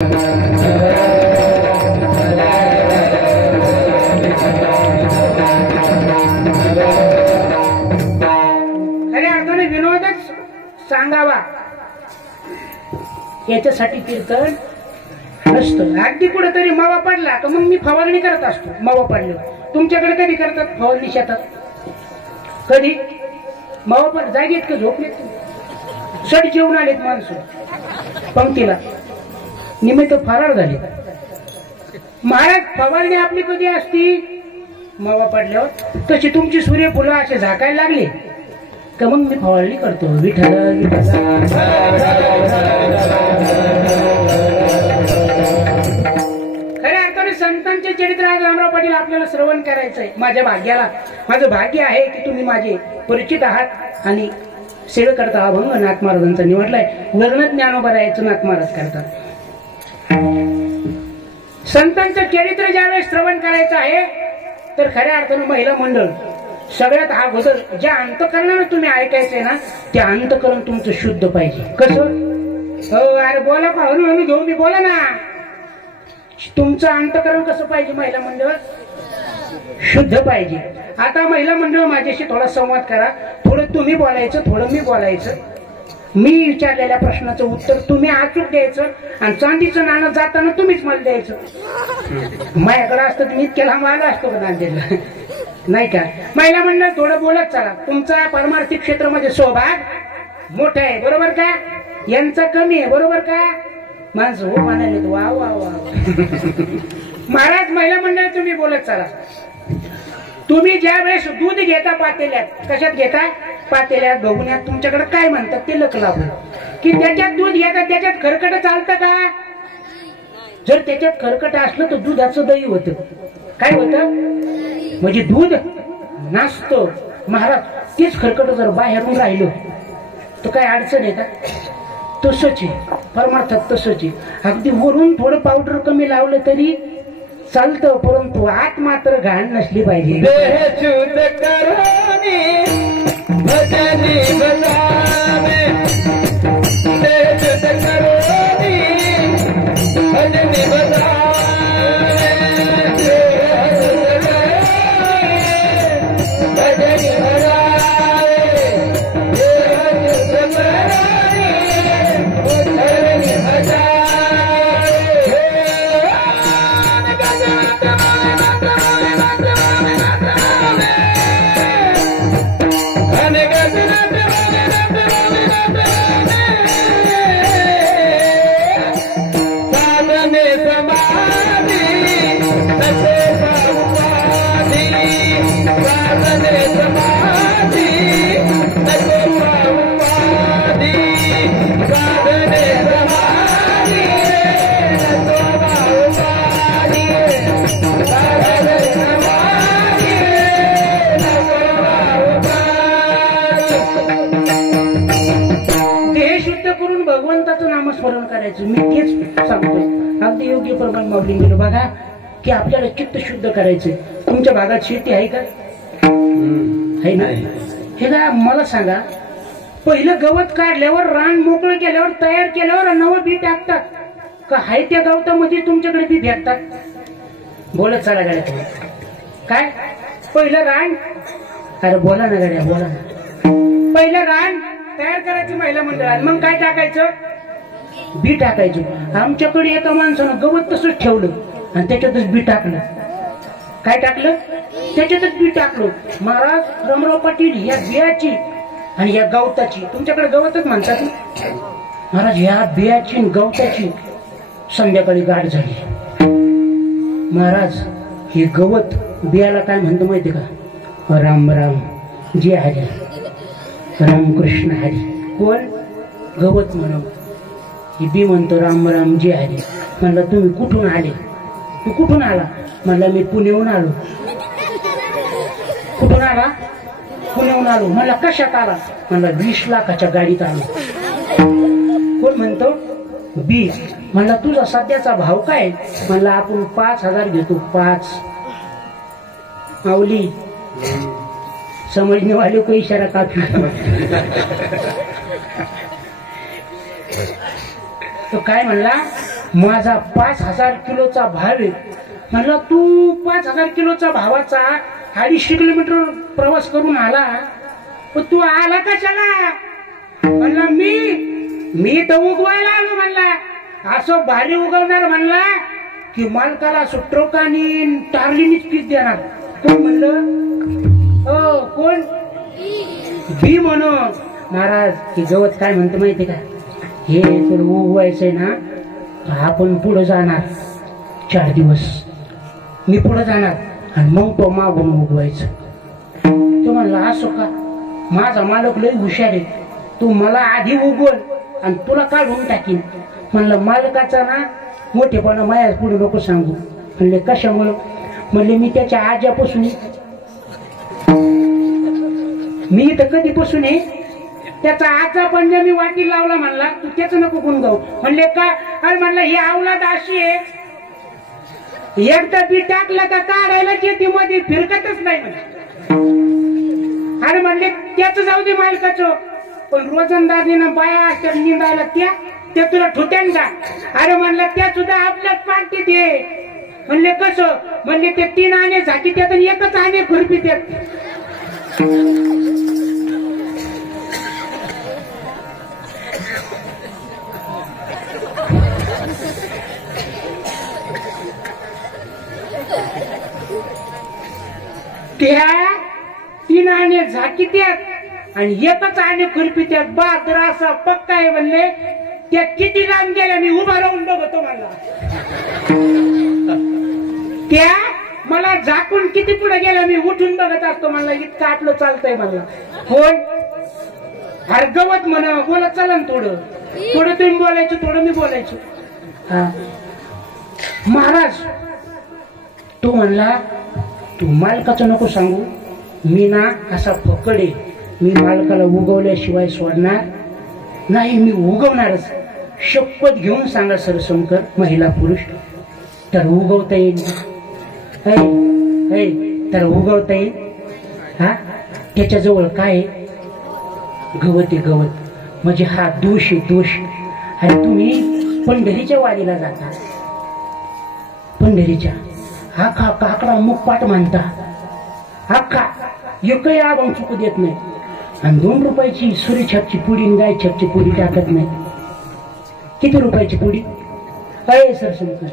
खऱ्या अर्थाने विनोदच सांगावा याच्यासाठी कीर्तन नसतं. अगदी कुठेतरी मावा पडला तर मग मी फवारणी करत असतो. मावा पडल्यावर तुमच्याकडे कधी करतात फवारणी शेतात? कधी मावा पड जागेत का झोपलेत? सड जेवून आलेत माणसं पंक्तीला निमित्त फरार झाले. महाराज फवारणी आपली कधी असती? मावा पडल्यावर. तशी तुमची सूर्यफुलं असे झाकायला लागले का मग मी फवारणी करतो. विठ्ठल खऱ्या अर्थाने संतांचे चरित्र आज रामराव पाटील आपल्याला श्रवण करायचंय. माझ्या भाग्याला माझं भाग्य आहे की तुम्ही माझे परिचित आहात आणि सेवेकरता अभंग नाथ महाराजांचा निवडलाय. वर्ण ज्ञानोबरायचं नाथ महाराज करतात. संतांचं चरित्र ज्यावेळेस श्रवण करायचं आहे तर खऱ्या अर्थानं महिला मंडळ सगळ्यात अगोदर ज्या अंतकरणानं तुम्ही ऐकायचंय ना त्या अंतकरण तुमचं शुद्ध पाहिजे. कसं? हो अरे बोला का हळूहळू घेऊन मी बोला ना. तुमचं अंतकरण कसं पाहिजे? महिला मंडळ शुद्ध पाहिजे. आता महिला मंडळ माझ्याशी थोडा संवाद करा. थोडं तुम्ही बोलायचं, थोडं मी बोलायचं. मी विचारलेल्या प्रश्नाचं उत्तर तुम्ही अचूक द्यायचं आणि चांदीचं नाणं जाताना तुम्हीच मला द्यायचं. माझ्याकडे असतं तुम्ही इतक्या लांब आला असतो का नांदेडला? नाही का? महिला मंडळ थोडं बोलत चला. तुमचा पारमार्थिक क्षेत्रामध्ये सहभाग मोठा आहे बरोबर का? यांचा कमी आहे बरोबर का? माणसं हो म्हणाले वा वा वा. महाराज महिला मंडळ तुम्ही बोलत चला. तुम्ही ज्या वेळेस दूध घेता पातेल्यात, कशात घेता? पातेल्यात बघुन्यात. तुमच्याकडे काय म्हणतात ते लक लावू की त्याच्यात दूध घेता त्याच्यात खरकट चालतं का? जर त्याच्यात खरकट असलं तर दुधाचं दही होतं. काय होतं? म्हणजे दूध नाचतं. महाराज तेच खरकट जर बाहेरून राहिलं तर काय अडचण आहे का? तसंच आहे परमार्थात तसंच आहे. अगदी वरून थोडं पावडर कमी लावलं तरी चालतं परंतु आत मात्र घाण नसली पाहिजे. भगवंताचं नामस्मरण करायचं. मी तेच सांगतो. अगदी योग्य प्रमाण माऊलींनी गेलो बघा की आपल्याला चित्त शुद्ध करायचं. तुमच्या भागात शेती आहे का? आहे ना? हे का मला सांगा. पहिलं गवत काढल्यावर रान मोकळं केल्यावर तयार केल्यावर नवं बी टाकतात का? हाय त्या गवतामध्ये तुमच्याकडे बी भेटतात? बोलत चला गाड्या. काय पहिलं रान? अरे बोला ना गाड्या बोला ना. पहिलं रान तयार करायचं महिला मंडळात. मग काय टाकायचं? बी टाकायचं. आमच्याकडे एका माणसानं गवत तसंच ठेवलं आणि त्याच्यातच बी टाकलं. काय टाकलं? त्याच्यातच बी टाकलं. महाराज रामराव पाटील या बियाची आणि या गवताची, तुमच्याकडे गवतच म्हणतात महाराज, या बियाची गवताची संध्याकाळी गाठ झाली. महाराज हे गवत बियाला काय म्हणतो माहिती का? राम राम जे हरी, रामकृष्ण हरी. कोण? गवत म्हणून. ही बी म्हणतो राम राम जे हरी. म्हणलं तुम्ही कुठून आले? तू कुठून आला? म्हणलं मी पुण्याहून आलो. कुठून आला? पुण्याहून आलो. म्हणलं कशात आला? म्हणलं 20 लाखाच्या गाडीत आलो. कोण म्हणतो? बी. म्हणलं तुझा सध्याचा भाव काय? म्हणलं आपण 5,000 घेतो. 5 माऊली समजने वाले को इशारा काफी. तो काय म्हणला? माझा 5,000 किलोचा भाव आहे. म्हणलं तू 5,000 किलोचा भावाचा 250 किलोमीटर प्रवास करून आला, पण तू आला कशाला? म्हणला मी तर उगवायला आलो. म्हणला असं भारी उगवणार म्हणला की मालकाला असं ट्रकानी टारलीनीच पीक देणार. कोण म्हणलं? हो कोण? बी म्हणून. महाराज हे गवत काय म्हणतो माहिती का? हे तर उगवायचंय ना, आपण पुढे जाणार 4 दिवस, मी पुढे जाणार आणि मग तो मागून उगवायचं. तो म्हणला असो का? माझा मालक लय हुशार आहे, तू मला आधी उगवल आणि तुला काढून टाकीन. म्हणलं मालकाचा ना मोठेपणा माया पुढे नको सांगू. म्हणले कशामुळं? म्हणले मी त्याच्या आज्यापासून, मी तर कधीपासून आहे त्याचा आजचा पंजा मी वाटी लावला. म्हणला तू त्याच नको गुण गाऊ. म्हणले का? अरे म्हणलं ही अवलाद अशी आहे, एकदा बी टाकलं का काढायला शेतीमध्ये फिरकतच नाही. अरे म्हणले त्याच जाऊ दे मालकाचं, पण रोजंदारीनं बाया असतात निंदायला त्या तुला ठुत्यान का? अरे म्हणलं त्या सुद्धा आपल्याच पार्टीत आहे. म्हणले कसं? म्हणले ते 3 आणे झाकी त्यात आणि 1च आणे खुरपी त्यात. त्या 3 आणे झाकी त्यात आणि 1च आणे खुरपी त्यात. बाजरा असा पक्का आहे. म्हणले त्या किती लांब गेल्या मी उभा राहून बघतो. मला त्या मला झाकून किती पुढे गेल्या मी उठून बघत असतो. मला इतकं आपलं चालतंय. मला कोण? अरे गवत म्हणा, बोलत चला ना, थोडं तुम्ही बोलायचं, थोडं मी बोलायचं. हा महाराज तो म्हणला तू मालकाचं नको सांगू, मी ना असा फकडे, मी मालकाला उगवल्याशिवाय सोडणार नाही, मी उगवणारच. शपथ घेऊन सांगा सरशंकर, महिला पुरुष, तर उगवता येईल. तर उगवता येईल. हा त्याच्याजवळ काय? गवत आहे, गवत. म्हणजे हा दोष आहे, दोष. आणि तुम्ही पंढरीच्या वाडीला जाता, पंढरीच्या हा काकडा मुखपाट मानता, हा एकही आबांग चुकू देत नाही. आणि 2 रुपयाची सुरी छापची पुडी आणि गाय छापची पुडी टाकत नाही. किती रुपयाची पुडी? अरे सरशंकर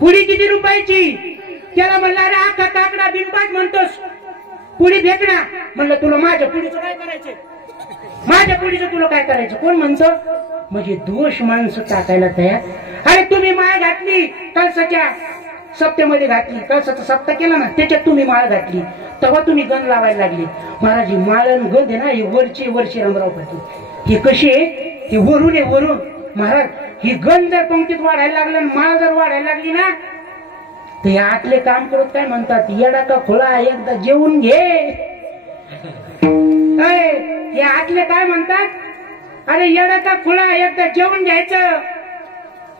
पुडी किती रुपयाची? त्याला म्हणला अरे आखा काकडा बिनपाट म्हणतोस, पुडी फेकणा. म्हणलं तुला माझ्या पुडीचं काय करायचंय? माझ्या पुडीचं तुला काय करायचं? कोण म्हणतं? म्हणजे दोष माणसं टाकायला तयार. अरे तुम्ही माळ घातली कळसाच्या सप्त्यामध्ये घातली, कळसाचा सप्ता केला ना, त्याच्यात तुम्ही माळ घातली, तेव्हा तुम्ही गण लावायला लागली. महाराज ही माळण गंध आहे ना, ही वरची रामराव पाटील, हे कशी आहे? हे वरून आहे, वरून. महाराज ही गण जर पंक्तीत वाढायला लागलं, माळ जर वाढायला लागली ना, तर हे आतले काम करत काय म्हणतात, येडा का खोळा एकदा जेवून घे. हे आतले काय म्हणतात, अरे येडा का खोळा एकदा जेवून घ्यायचं,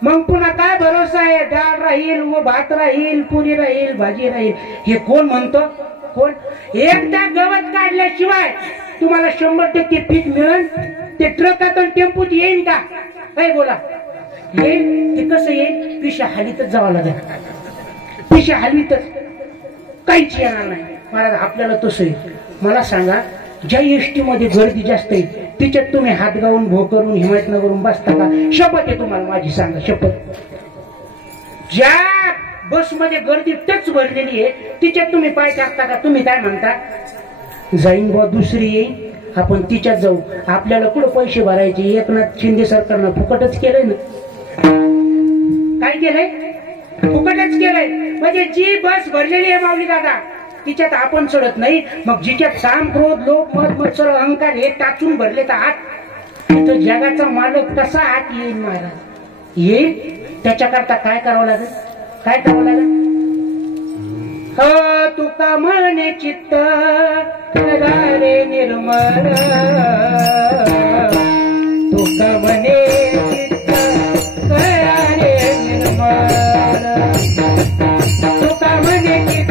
मग पुन्हा काय भरोसा आहे, डाळ राहील व भात राहील, पुरी राहील, भाजी राहील. हे कोण म्हणतो? कोण? एकदा गवत काढल्याशिवाय तुम्हाला 100% पीक मिळेल. ते ट्रकातून टेम्पोत येईल का? काय बोला, येईल. ते कसं येईल? पिशा हलीतच जावं लागेल, पिशा हलवीतच, काहीच येणार नाही. महाराज आपल्याला तसं आहे. मला सांगा, ज्या एसटी मध्ये गर्दी जास्त आहे तिच्यात तुम्ही हात गावून भो करून हिमायतनगरून बसता का? शपथ आहे तुम्हाला माझी, सांगा शपथ. ज्या बस मध्ये गर्दी टच भरलेली आहे तिच्यात तुम्ही पाय टाकता का? तुम्ही काय म्हणता, जाईन बुवा दुसरी येईल, आपण तिच्यात जाऊ. आपल्याला कुठं पैसे भरायचे? एकनाथ शिंदे सरकारनं फुकटच केलंय ना. काय केलंय? फुकटच केलंय. म्हणजे जी बस भरलेली आहे माऊली दादा, तिच्यात आपण चढत नाही. मग जिच्यात काम, क्रोध, लोभ, मत, मत्सर, अहंकार हे टाचून भरले तर आत, तिथं जगाचा मालक कसा आत येईल? महाराज येईल. त्याच्याकरता काय करावं लागेल? काय करावं लागेल? तुका म्हणे चित्त रे निर्मळ, तुका म्हणे चित्त रे निर्मळ, तुका म्हणे चित्त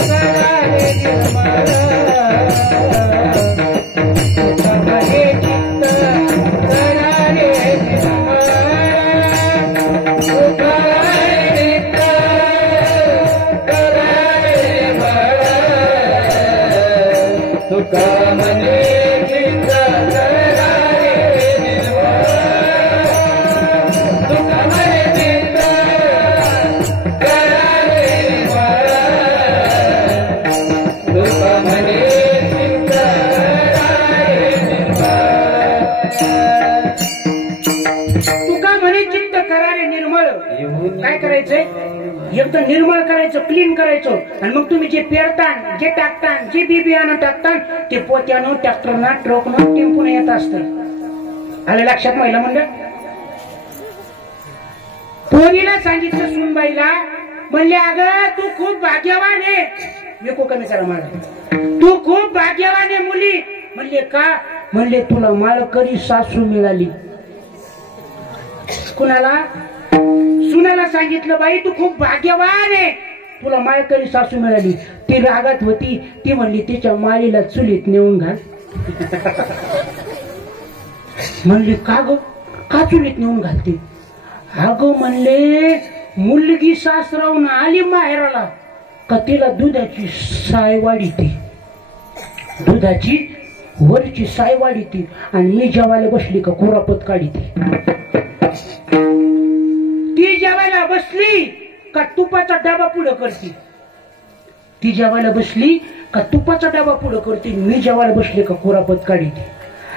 रे निर्मळ, तुका म्हणे चित्त रे निर्मळ. काय करायचंय एकदम निर्मळ करायचं, क्लीन करायचं. आणि मग तुम्ही जे पेरतान, जे टाकतान, जे बी बियाणं टाकतान ते पोत्यानं, ट्रॅक्टरनं, ट्रकनं, टेम्पून येत असतं. आलं लक्षात महिला मंडळ? पोरीला सांगितलं सुनबाईला, म्हणले अगं तू खूप भाग्यवान आहे. विको कमी करा मला. तू खूप भाग्यवान आहे मुली. म्हणले का? म्हणले तुला माळकरी सासू मिळाली. कुणाला? सुनाला सांगितलं बाई तू खूप भाग्यवान आहे, तुला माळकरी सासू मिळाली. ती रागात होती, ती म्हणली तिच्या माळीला चुलीत नेऊन घाल. म्हणली का ग? का चुलीत नेऊन घालते? अगं म्हणले मुलगी सासरावून आली माहेराला का तिला दुधाची साय वाढीती, दुधाची वरची साय वाढीती. आणि मी जेवायला बसली का कुरापत काढीती. ती जेवायला बसली का तुपाचा डबा पुढं करते. ती जेवायला बसली का तुपाचा डबा पुढं करते. मी जेवायला बसली का कुरापत काढीते.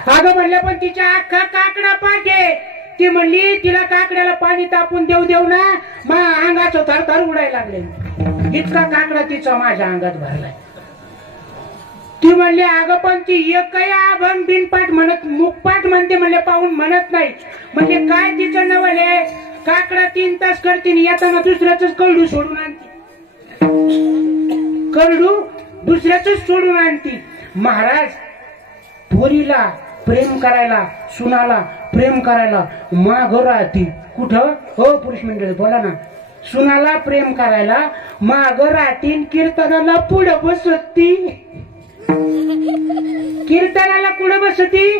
अगं म्हणलं पण तिच्या अख्खा काकडा पाठे. ती म्हणली तिला काकड्याला पाणी तापून देऊ देऊ ना माझ्या अंगाचं थरथर उडायला लागले. इतका काकडा तिचा माझ्या अंगात भरलाय. ती म्हणली अगं पण ती एकही अभंग बिनपाठ म्हणत, मुखपाठ म्हणते म्हणले, पाहून म्हणत नाही. म्हणजे काय तिचं नवले काकडा 3 तास करते, येताना दुसऱ्याच करडू सोडून आणते. करडू दुसऱ्याच सोडून आणते. महाराज पोरीला प्रेम करायला, सुनाला प्रेम करायला माग राहती. कुठं? हो पुरुष मंडळी बोला ना. सुनाला प्रेम करायला माग राहती, कीर्तनाला पुढे बसती. कीर्तनाला कुठं बसती?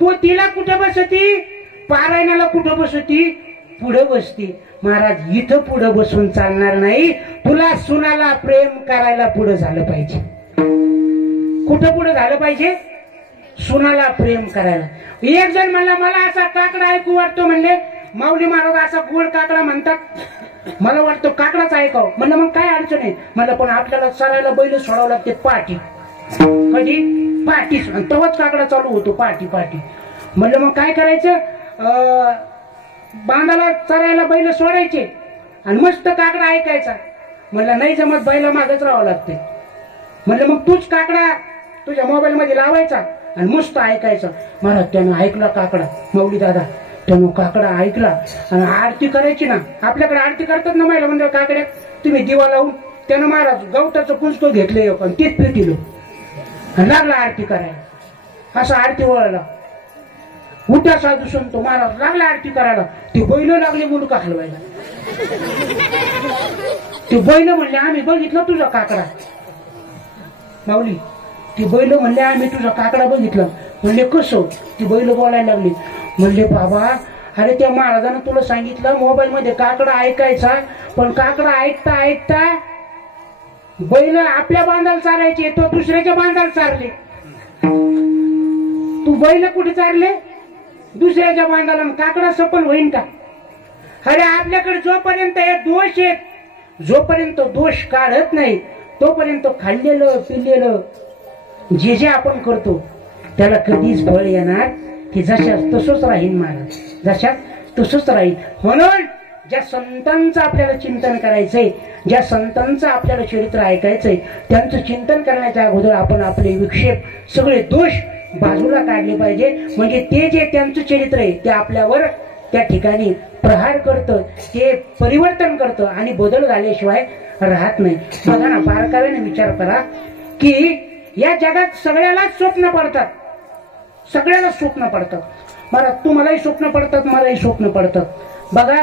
पोतीला कुठं बसती? पारायणाला कुठं बसती? पुढे बसती. महाराज इथं पुढे बसून चालणार नाही. तुला सुनाला प्रेम करायला पुढे झालं पाहिजे. कुठं पुढे झालं पाहिजे? सुनाला प्रेम करायला. एक जण म्हणला मला असा काकडा ऐकू वाटतो. म्हणले माऊली महाराज असा गोड काकडा म्हणतात, मला वाटतं काकडाच ऐकाव. म्हणलं मग काय अडचण आहे? म्हणलं पण आपल्याला चरायला बैल सोडावं लागते पाठी. कधी? पाठी. तेव्हाच काकडा चालू होतो, पाठी पाठी. म्हणलं मग काय करायचं? बांधाला चरायला बैल सोडायचे आणि मस्त काकडा ऐकायचा. म्हणलं नाही जमत, बैला मागच राहावं लागते. म्हणलं मग तूच काकडा तुझ्या मोबाईल मध्ये लावायचा आणि मस्त ऐकायचा. महाराज त्यानं ऐकला काकडा, माऊली दादा त्यानं काकडा ऐकला आणि आरती करायची ना. आपल्याकडे आरती करतात ना महिला म्हणजे काकड्यात. तुम्ही दिवा लावून त्यानं महाराज गवताचं पुंजकं घेतलं आणि तीच पेटीलो आणि लागला आरती करायला. असा आरती वळला. उठा साधू संतो महाराज लागला आरती करायला. ती बैल लागली मुलगा हलवायला. ते बैल म्हणले आम्ही बघितलं तुझा काकडा. माऊली ती बैल म्हणले आम्ही तुझा काकडा बघितलं. म्हणले कसं? ती बैल बोलायला लागली. म्हणले बाबा अरे त्या महाराजानं तुला सांगितलं मोबाईल मध्ये काकडा ऐकायचा, पण काकडा ऐकता ऐकता बैल आपल्या बांधाला चारायचे, तो दुसऱ्याच्या बांधाला चारले. तू बैल कुठे चारले? दुसऱ्याच्या बांधाला. काकडा सफल होईन का? अरे आपल्याकडे जोपर्यंत हे दोष आहेत, जोपर्यंत दोष काढत नाही तोपर्यंत खाल्लेलं पिल्लेलं जे जे आपण करतो त्याला कधीच फळ येणार. की जशाच तसंच राहील महाराज, जशाच तसंच राहील. म्हणून ज्या संतांचं आपल्याला चिंतन करायचंय, ज्या संतांचं आपल्याला चरित्र ऐकायचंय, त्यांचं चिंतन करण्याच्या अगोदर आपण आपले विक्षेप सगळे दोष बाजूला काढले पाहिजे. म्हणजे ते जे त्यांचं चरित्र आहे ते आपल्यावर त्या ठिकाणी प्रहार करतं, ते परिवर्तन करतं आणि बदल झाल्याशिवाय राहत नाही. बघा ना, बारकाव्याने विचार करा की या जगात सगळ्यालाच स्वप्न पडतात, सगळ्यालाच स्वप्न पडतात. महाराज तुम्हालाही स्वप्न पडतात, मलाही स्वप्न पडतात. बघा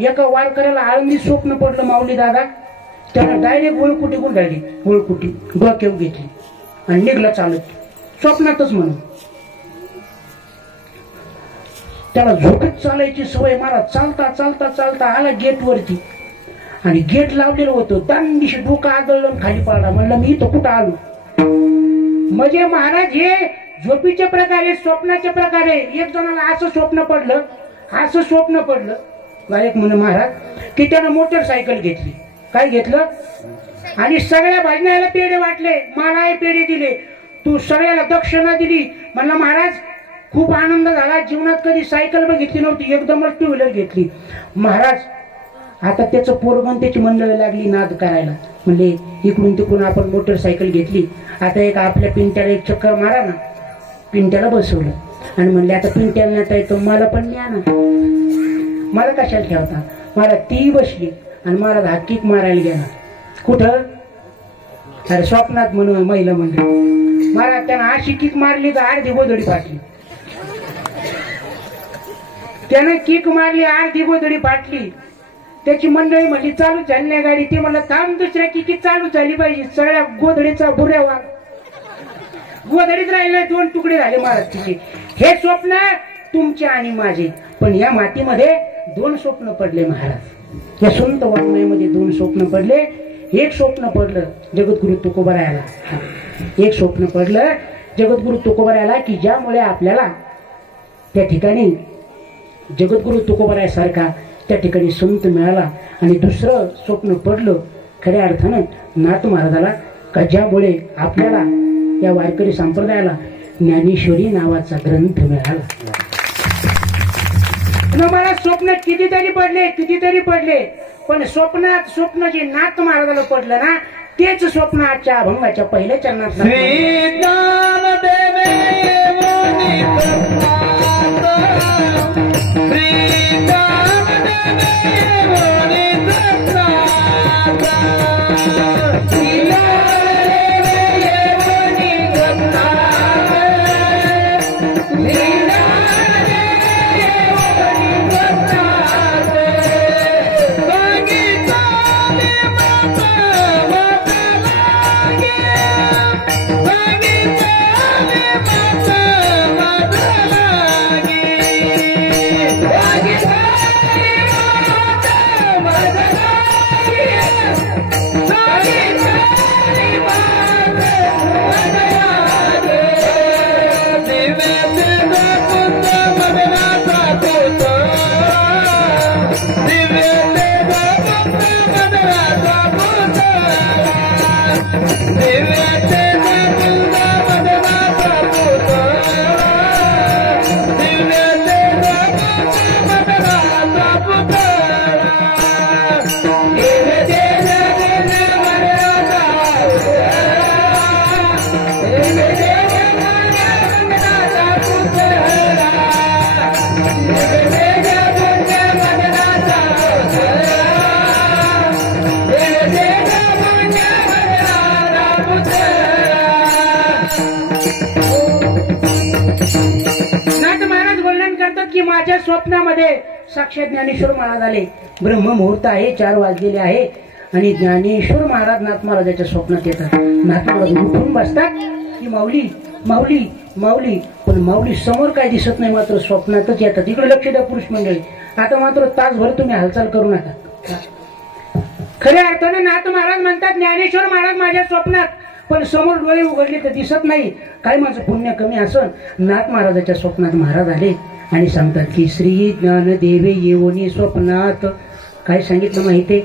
एका वारकऱ्याला आळंदी स्वप्न पडलं माऊली दादा. त्याला डायरेक्ट वळकुटी गुंडाळली, वळकुटी डोक्यावर घेतली आणि निघला चालत स्वप्नातच. म्हणून त्याला झोपेत चालायची सवय. महाराज चालता चालता चालता आला गेट वरती आणि गेट लावलेलं होतं. दांडीशी डोकं आदळलं खाली पडला. म्हणलं मी इथं कुठं आलो? म्हणजे महाराज हे झोपीचे प्रकारे स्वप्नाचे प्रकारे एक जणाला असं स्वप्न पडलं, असं स्वप्न पडलं गायक म्हणे महाराज की त्यानं मोटरसायकल घेतली. काय घेतलं? आणि सगळ्या भाजण्याला पेढे वाटले, मला पेढे दिले, तू सगळ्याला दक्षिणा दिली. म्हणला महाराज खूप आनंद झाला, जीवनात कधी सायकल बघितली नव्हती, एकदमच टू व्हीलर घेतली. महाराज आता त्याचं पोरगण त्याची मंडळी लागली नाद करायला. म्हणले इकडून तिकडून आपण मोटरसायकल घेतली, आता एक आपल्या पिंट्याला एक चक्कर मारा ना. पिंट्याला बसवलं आणि म्हणले आता पिंट्याला नेता येतो, मला पण न्या ना. मला कशाला ठेवता? मला ती बसली आणि मला हा किक मारायला गेला. कुठं? अरे स्वप्नात म्हणून महिला मंडळी. मला त्यानं अशी किक मारली तर अर्धी गोधडी फाटली. त्यानं किक मारली, अर्धी गोधडी फाटली. त्याची मंडळी म्हणली चालू झाली नाही गाडी. ते मला थांब, दुसऱ्या किकी चालू झाली पाहिजे. सगळ्या गोधडीचा बुऱ्यावा गोधडीत राहिले, 2 तुकडे झाले महाराज तिचे. हे स्वप्न तुमचे आणि माझे. पण या मातीमध्ये 2 स्वप्न पडले महाराज. या संत वाङ्मयामध्ये 2 स्वप्न पडले. एक स्वप्न पडलं जगद्गुरु तुकोबारायाला. एक स्वप्न पडलं जगद्गुरु तुकोबारायाला की ज्यामुळे आपल्याला त्या ठिकाणी जगद्गुरु तुकोबारायासारखा त्या ठिकाणी संत मिळाला. आणि दुसरं स्वप्न पडलं खऱ्या अर्थानं नाथ महाराजाला का ज्यामुळे आपल्याला या वारकरी संप्रदायाला ज्ञानेश्वरी नावाचा ग्रंथ मिळाला. मला स्वप्न कितीतरी पडले पण स्वप्नात स्वप्न जे नाथ महाराजाला पडलं ना तेच स्वप्न आजच्या अभंगाच्या पहिल्या चरणात. माझ्या स्वप्नामध्ये साक्षात ज्ञानेश्वर महाराज आले. ब्रह्म मुहूर्त आहे, 4 वाजलेले आहे आणि ज्ञानेश्वर महाराज नाथ महाराजाच्या स्वप्नात येतात. नाथ महाराज उठून बसतात की माऊली माऊली माऊली. पण माऊली समोर काय दिसत नाही, मात्र स्वप्नातच येतात. इकडे लक्ष द्या पुरुष मंडळी. आता मात्र तासभर तुम्ही हालचाल करू नका. खऱ्या अर्थाने नाथ महाराज म्हणतात ज्ञानेश्वर महाराज माझ्या स्वप्नात, पण समोर डोळे उघडले तर दिसत नाही. काय माझं पुण्य कमी असन. नाथ महाराजाच्या स्वप्नात महाराज आले आणि सांगतात की श्री ज्ञानदेवे येऊनी स्वप्नात. काय सांगितलं माहितीये?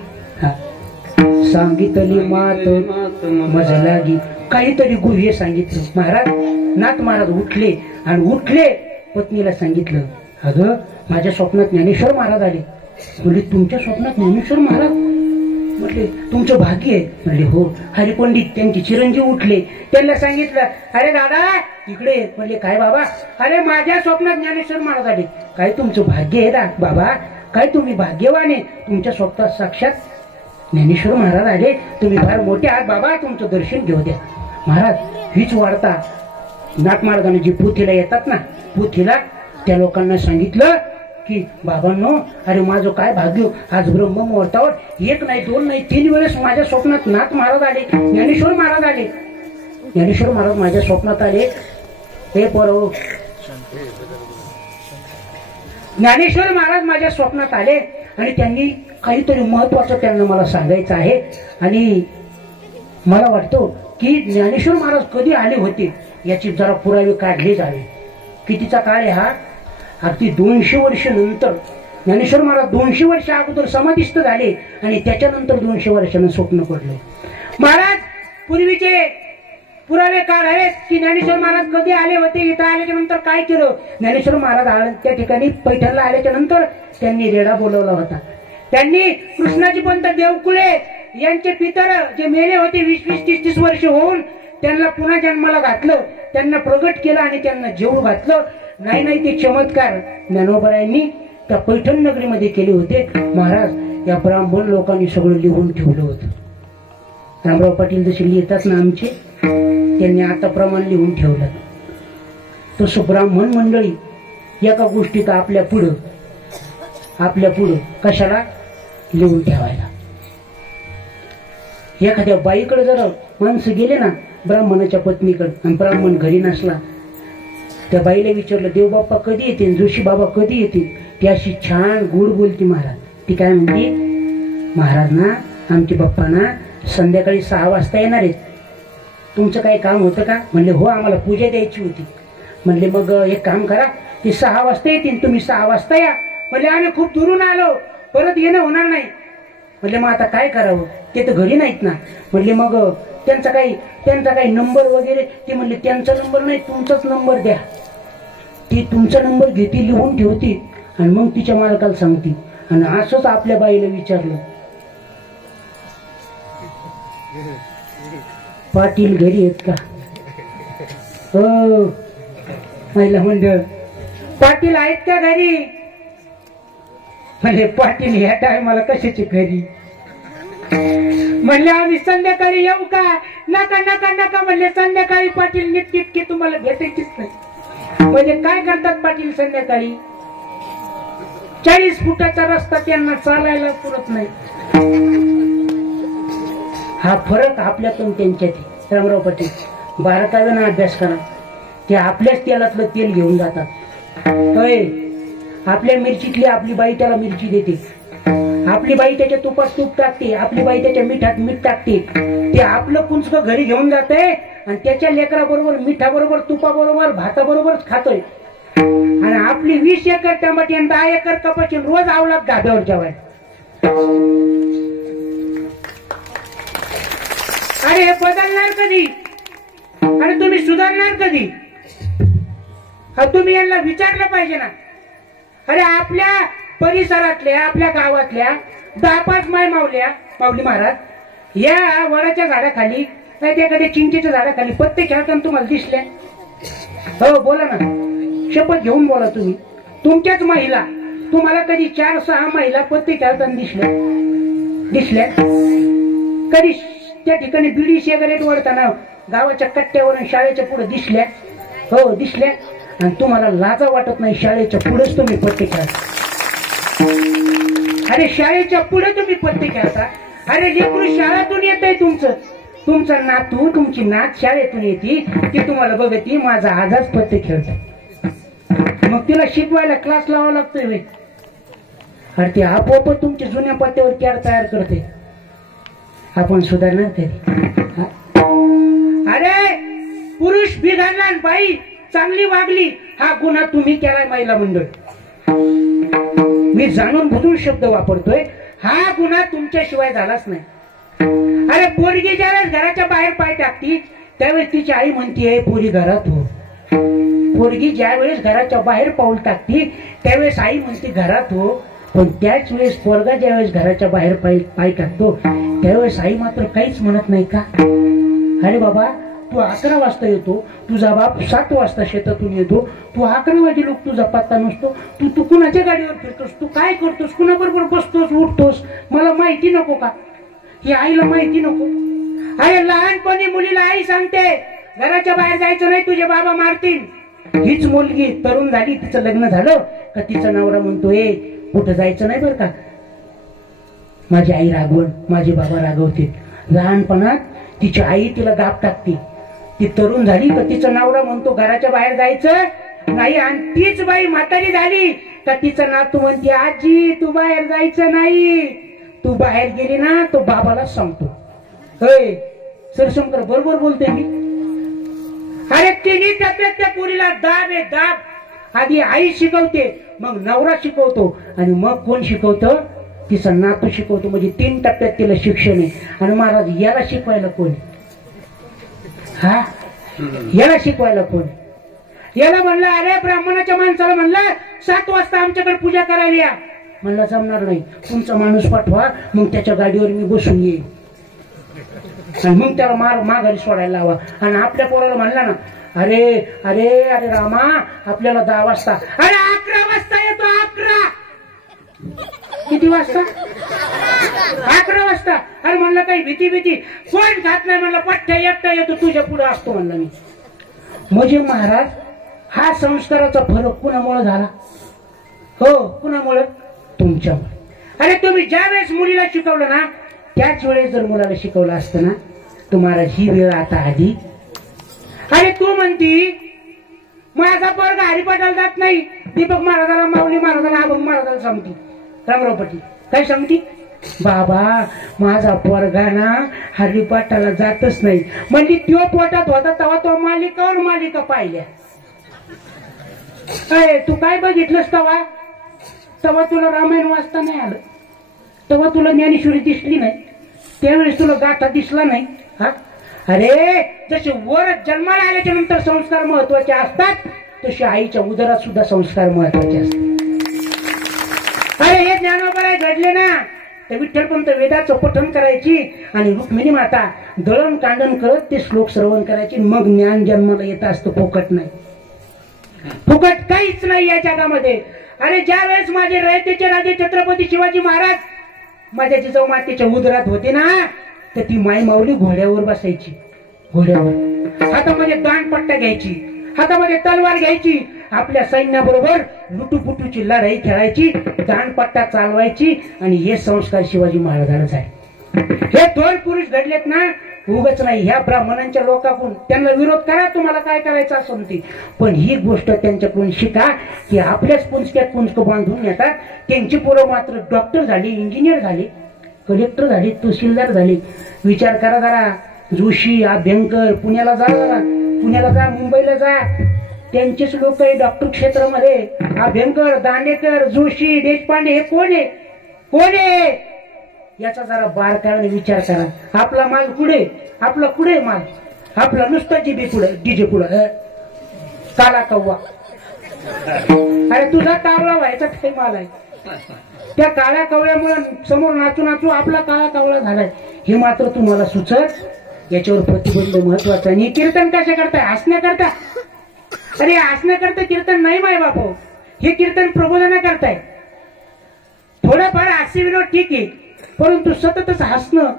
सांगितली मात मज लागी. काहीतरी गुह्य सांगितलं. महाराज नाथ महाराज उठले आणि उठले पत्नीला सांगितलं अगं माझ्या स्वप्नात ज्ञानेश्वर महाराज आले. म्हणजे तुमच्या स्वप्नात ज्ञानेश्वर महाराज? म्हटले तुमचं भाग्य आहे. म्हणले हो. हरिपंडित त्यांचे चिरंजीव उठले, त्यांना सांगितलं अरे दादा इकडे. म्हणले काय बाबा? अरे माझ्या स्वप्नात ज्ञानेश्वर महाराज आले. काय तुमचं भाग्य आहे ना बाबा, काय तुम्ही भाग्यवान आहे. तुमच्या स्वप्नात साक्षात ज्ञानेश्वर महाराज आले, तुम्ही फार मोठे आहात बाबा, तुमचं दर्शन घेऊ द्या. महाराज हीच वार्ता नाथ महाराजांनी जी पोथीला येतात ना, पोथीला त्या लोकांना सांगितलं की बाबांनो अरे माझं काय भाग्य. आज ब्रह्म मुहूर्तावर 1 नाही 2 नाही 3 वेळेस माझ्या स्वप्नात नाथ महाराज आले, ज्ञानेश्वर महाराज आले. ज्ञानेश्वर महाराज माझ्या स्वप्नात आले. हे पोरं, ज्ञानेश्वर महाराज माझ्या स्वप्नात आले आणि त्यांनी काहीतरी महत्वाचं त्यांना मला सांगायचं आहे. आणि मला वाटतं की ज्ञानेश्वर महाराज कधी आले होते याची जरा पुरावे काढले जावे. कितीचा काळ आहे हा? अगदी 200 वर्ष नंतर ज्ञानेश्वर महाराज 200 वर्ष अगोदर समाधिस्थ झाले आणि त्याच्यानंतर 200 वर्षानं स्वप्न पडले. महाराज पूर्वीचे पुरावे काढावेत की ज्ञानेश्वर महाराज कधी आले होते, इथं आल्याच्या नंतर काय केलं. ज्ञानेश्वर महाराज त्या ठिकाणी पैठणला आल्याच्या नंतर त्यांनी रेडा बोलवला होता. त्यांनी कृष्णाजी पंत देवकुळे यांचे पितर जे मेले होते 20-30 वर्ष होऊन त्यांना पुन्हा जन्माला घातलं, त्यांना प्रगट केलं आणि त्यांना जेवू घातलं. नाही ते चमत्कार ज्ञानोबरायांनी त्या पैठण नगरीमध्ये केले होते. महाराज या ब्राह्मण लोकांनी सगळं लिहून ठेवलं होतं. रामराव पाटील जसे लिहितात ना आमचे, त्यांनी आता प्रमाण लिहून ठेवलं. तसं ब्राह्मण मंडळी एका गोष्टीत आपल्या पुढं कशाला लिहून ठेवायला. एखाद्या बाईकडे जर माणसं गेले ना ब्राह्मणाच्या पत्नीकडे आणि ब्राह्मण घरी नसला, त्या बाईला विचारलं देवबाप्पा कधी येतील, जोशी बाबा कधी येतील, ती अशी छान गोड बोलती महाराज. ती काय म्हणते, महाराज ना आमचे बाप्पा ना संध्याकाळी 6 वाजता येणार आहेत, तुमचं काही काम होतं का? म्हणले हो आम्हाला पूजा द्यायची होती. म्हणले मग एक काम करा, ते 6 वाजता येतील, तुम्ही 6 वाजता या. म्हणले आम्ही खूप दुरून आलो, परत येणं होणार नाही. म्हणले मग आता काय करावं, ते तर घरी नाहीत ना. म्हणले मग त्यांचा काही नंबर वगैरे, ते म्हणले त्यांचा नंबर नाही तुमचाच नंबर द्या. ती तुमचा नंबर घेते, लिहून ठेवती आणि मग तिच्या मालकाला सांगती. आणि असंच आपल्या बाईला विचारलं, पाटील घरी आहेत का? हो महिला मंडळ, पाटील आहेत का घरी? म्हणले पाटील ह्या टायमाला कशाची घरी? म्हणले आम्ही संध्याकाळी येऊ का? नका नका नका म्हणले, संध्याकाळी पाटील नीटकी तुम्हाला भेटायचीच नाही. म्हणजे काय करतात पाटील संध्याकाळी? 40 फुटाचा रस्ता त्यांना चालायला पुरत नाही. हा फरक आपल्यातून त्यांच्यात. रामराव पाटील बारकाव्यानं अभ्यास करा, ते आपल्याच तेलातलं तेल घेऊन जातात. होय, आपल्या मिरचीतली आपली बाई त्याला मिरची देते, आपली बाई त्याच्या तुपात तूप टाकते, आपली बाई त्याच्या मिठात मीठ टाकते. ते आपलं पुंचक घरी घेऊन जाते आणि त्याच्या लेकराबरोबर मिठाबरोबर तुपाबरोबर भाताबरोबरच खातोय. आणि आपली 20 एकर टमाटी आणि 10 एकर कपाशी रोज आवलात धाब्यावर जेवाय. अरे हे बदलणार कधी? आणि तुम्ही सुधारणार कधी? तुम्ही यांना विचारलं पाहिजे ना. अरे आपल्या परिसरातल्या आपल्या गावातल्या 10-5 माऊली महाराज या वडाच्या झाडाखाली नाही त्याकडे चिंचेच्या झाडाखाली पत्ते खेळताना तुम्हाला दिसल्या? हो बोला ना, शपथ घेऊन बोला तुम्ही. तुमच्याच महिला, तुम्हाला कधी 4-6 महिला पत्ते खेळताना दिसल्या? कधी त्या ठिकाणी बिडी सिगारेट ओढताना गावाच्या कट्ट्यावर शाळेच्या पुढे दिसल्या? हो दिसल्या. आणि तुम्हाला लाजा वाटत नाही, शाळेच्या पुढेच तुम्ही पत्ते खेळता. अरे शाळेच्या पुढे तुम्ही पत्ते खेळता. अरे लेकरू शाळेतून येत आहे तुमचा नातू तुमची नात शाळेतून येते, ती तुम्हाला बघती माझा आजाच पत्ते खेळतो. मग तिला शिकवायला क्लास लावावा लागतोय. अरे ती आपोआप तुमच्या जुन्या पत्त्यावर कॅर तयार करते. आपण सुधारणार तरी. अरे पुरुष बिघडला बाई चांगली वागली, हा गुन्हा तुम्ही केलाय महिला मंडळ. मी जाणून बुजून शब्द वापरतोय, हा गुन्हा तुमच्याशिवाय झालाच नाही. अरे पोरगी ज्यावेळेस घराच्या बाहेर पाय टाकती त्यावेळेस तिची आई म्हणतीये पोरी घरात हो. पोरगी ज्या वेळेस घराच्या बाहेर पाऊल टाकती त्यावेळेस आई म्हणते घरात हो. पण त्याच वेळेस पोरगा ज्यावेळेस घराच्या बाहेर पाय टाकतो त्यावेळेस आई मात्र काहीच म्हणत नाही का? अरे बाबा तू 11 वाजता येतो, तुझा बाप 7 वाजता शेतातून येतो, तू 11 वाजे लोक तुझा पत्ता नसतो, तू कुणाच्या गाडीवर फिरतोस, तू काय करतोस, कुणाबरोबर बसतोस उठतोस, मला माहिती नको का? ही आईला माहिती नको? अरे लहानपणी मुलीला आई सांगते घराच्या बाहेर जायचं नाही, तुझे बाबा मारतील. हीच मुलगी तरुण झाली, तिचं लग्न झालं का तिचा नवरा म्हणतो ए कुठं जायचं नाही बरं का, माझी आई रागवण, माझे बाबा रागवतील. लहानपणात तिची आई तिला गाप टाकते. ती तरुण झाली का तिचा नवरा म्हणतो घराच्या बाहेर जायचं नाही, आणि तीच बाई म्हातारी झाली का तिचा नातू म्हणते आजी तू बाहेर जायचं नाही, तू बाहेर गेली ना तो बाबाला सांगतो. होय सरसमकर बरोबर बोलते मी. अरे तिन्ही टप्प्यात त्या पोरीला दाब आहे दाब. आधी आई शिकवते, मग नवरा शिकवतो, आणि मग कोण शिकवतं? तिचा नातू शिकवतो. म्हणजे 3 टप्प्यात तिला शिक्षण आहे. आणि महाराज याला शिकवायला कोण? हा, याला शिकवायला कोण? याला म्हणलं अरे ब्राह्मणाच्या माणसाला म्हणलं 7 वाजता आमच्याकडे पूजा करायला या. म्हणलं जमणार नाही, तुमचा माणूस पाठवा, मग त्याच्या गाडीवर मी बसून येईन आणि मग त्याला माघारी सोडायला लावा. आणि आपल्या पोराला म्हणला ना अरे अरे अरे रामा आपल्याला 10 वाजता, अरे 11 वाजता येतो. 11 किती वाजता? 11 वाजता. अरे म्हणलं काही भीती कोण खात नाही. म्हणलं पठ्ठ्या एकटा येतो, तुझ्या पुढे असतो म्हणलं मी. म्हणजे महाराज हा संस्काराचा फरक कुणामुळे झाला? हो, कुणामुळे? तुमच्यामुळे. अरे तुम्ही ज्या वेळेस मुलीला शिकवलं ना त्याच वेळेस जर मुलाला शिकवलं असतं ना तर महाराज ही वेळ आता आधी. अरे तू म्हणती माझा पोरग हरिपाठाला जात नाही, दीपक महाराजाला, माऊली महाराजाला, अभंग महाराजाला सांगती, रामरावपटी काय सांगती? बाबा माझा पोरगा ना हरिपाठाला जातच नाही. म्हणजे तो पोटात होता तेव्हा तो मालिका पाहिल्या. अरे तू काय बघितलंस तेव्हा तुला रामायण वाचता नाही आलं, तेव्हा तुला ज्ञानेश्वरी दिसली नाही, त्यावेळेस तुला गाथा दिसला नाही. हा, अरे जसे वर जन्माला आल्याच्या नंतर संस्कार महत्वाचे असतात तसे आईच्या उदरात सुद्धा संस्कार महत्वाचे असतात. अरे हे ज्ञानोबराय घडले ना तर विठ्ठलपंत वेदाचं पठण करायची आणि रुक्मिणी माता दळण कांडण करत ते श्लोक श्रवण करायची. मग ज्ञान जन्माला येत असतं. फुकट नाही, फुकट काहीच नाही या जगामध्ये. अरे ज्या वेळेस माझे रयतेचे राजे छत्रपती शिवाजी महाराज माझ्या जिजाऊ मातेच्या उदरात होते ना तर ती माई माऊली घोड्यावर बसायची. घोड्यावर हातामध्ये दांडपट्टा घ्यायची, हातामध्ये तलवार घ्यायची, आपल्या सैन्याबरोबर लुटूपुटूची लढाई खेळायची, दांडपट्टा चालवायची. आणि हे संस्कार शिवाजी महाराजांचा आहे. हे 2 पुरुष घडलेत ना, उगच नाही. ह्या ब्राह्मणांच्या लोकांकडून त्यांना विरोध करा, तुम्हाला काय करायचं असं ते, पण ही गोष्ट त्यांच्याकडून शिका की आपल्याच पुंजक्यात पुंजक बांधून येतात. त्यांची पोरं मात्र डॉक्टर झाली, इंजिनियर झाले, कलेक्टर झाले, तहसीलदार झाले. विचार करा जरा. जोशी, अभ्यंकर, पुण्याला जा, मुंबईला जा, त्यांचेच लोक आहे डॉक्टर क्षेत्रामध्ये. अभ्यंकर, दांडेकर, जोशी, देशपांडे हे कोण आहे? याचा जरा बारकाईने विचार करा. आपला माल कुठे? आपला कुठे माल? आपला नुसतं जीबी पुढे, डीजे पुढे, काला कव्वा. अरे तुझा कावळा व्हायचा काही माल आहे. त्या काळ्या कवळ्यामुळे समोर नाचू आपला काळा कावळा झालाय. हे मात्र तुम्हाला सुचत. याच्यावर प्रतिबंध महत्वाचा. आणि कीर्तन कशा करताय? हसण्याकरता. अरे हसण्याकरता कीर्तन नाही माय बापू, हे कीर्तन प्रबोधना करताय. थोडंफार हास्य विनोद ठीक आहे, परंतु सततच हसणं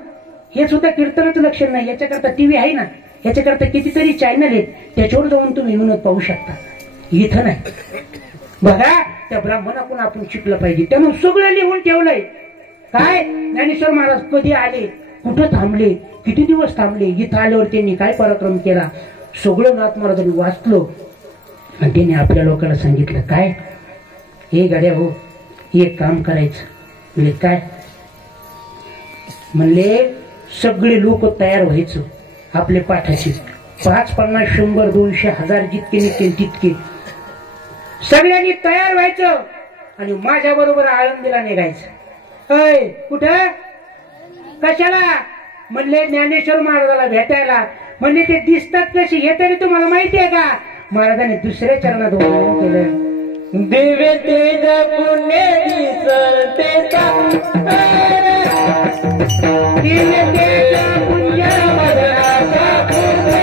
हे सुद्धा कीर्तनाचं लक्षण नाही. याच्याकरता टीव्ही आहे ना, याच्याकरता कितीतरी चॅनल आहेत, त्याच्यावर जाऊन तुम्ही विनोद पाहू शकता. इथं नाही. बघा त्या ब्राह्मणाकडून आपण शिकलं पाहिजे. त्यामुळे सगळं लिहून ठेवलंय. काय ज्ञानेश्वर महाराज कधी आले, कुठं थांबले, किती दिवस थांबले, इथं आल्यावर त्यांनी काय पराक्रम केला, सगळं नाथ महाराजांनी वाचलं. आणि त्यांनी आपल्या लोकांना सांगितलं काय, हे गड्या हो एक काम करायचं. म्हणजे काय? म्हणले सगळे लोक तयार व्हायचं आपले पाठाचे. 5, 50, 100, 200, 1000 जितके निघतील तितके सगळ्यांनी तयार व्हायचं आणि माझ्या बरोबर आळंदीला निघायचं. अय कुठं? कशाला? म्हणले ज्ञानेश्वर महाराजाला भेटायला. म्हणजे ते दिसतात कशी हे तरी तुम्हाला माहिती आहे का? महाराजांनी दुसऱ्या चरणात वर्णन केलं. दिव्य तेज पुण्य दिसते का, दिव्य तेज पुण्य मदनाचा पुण्य,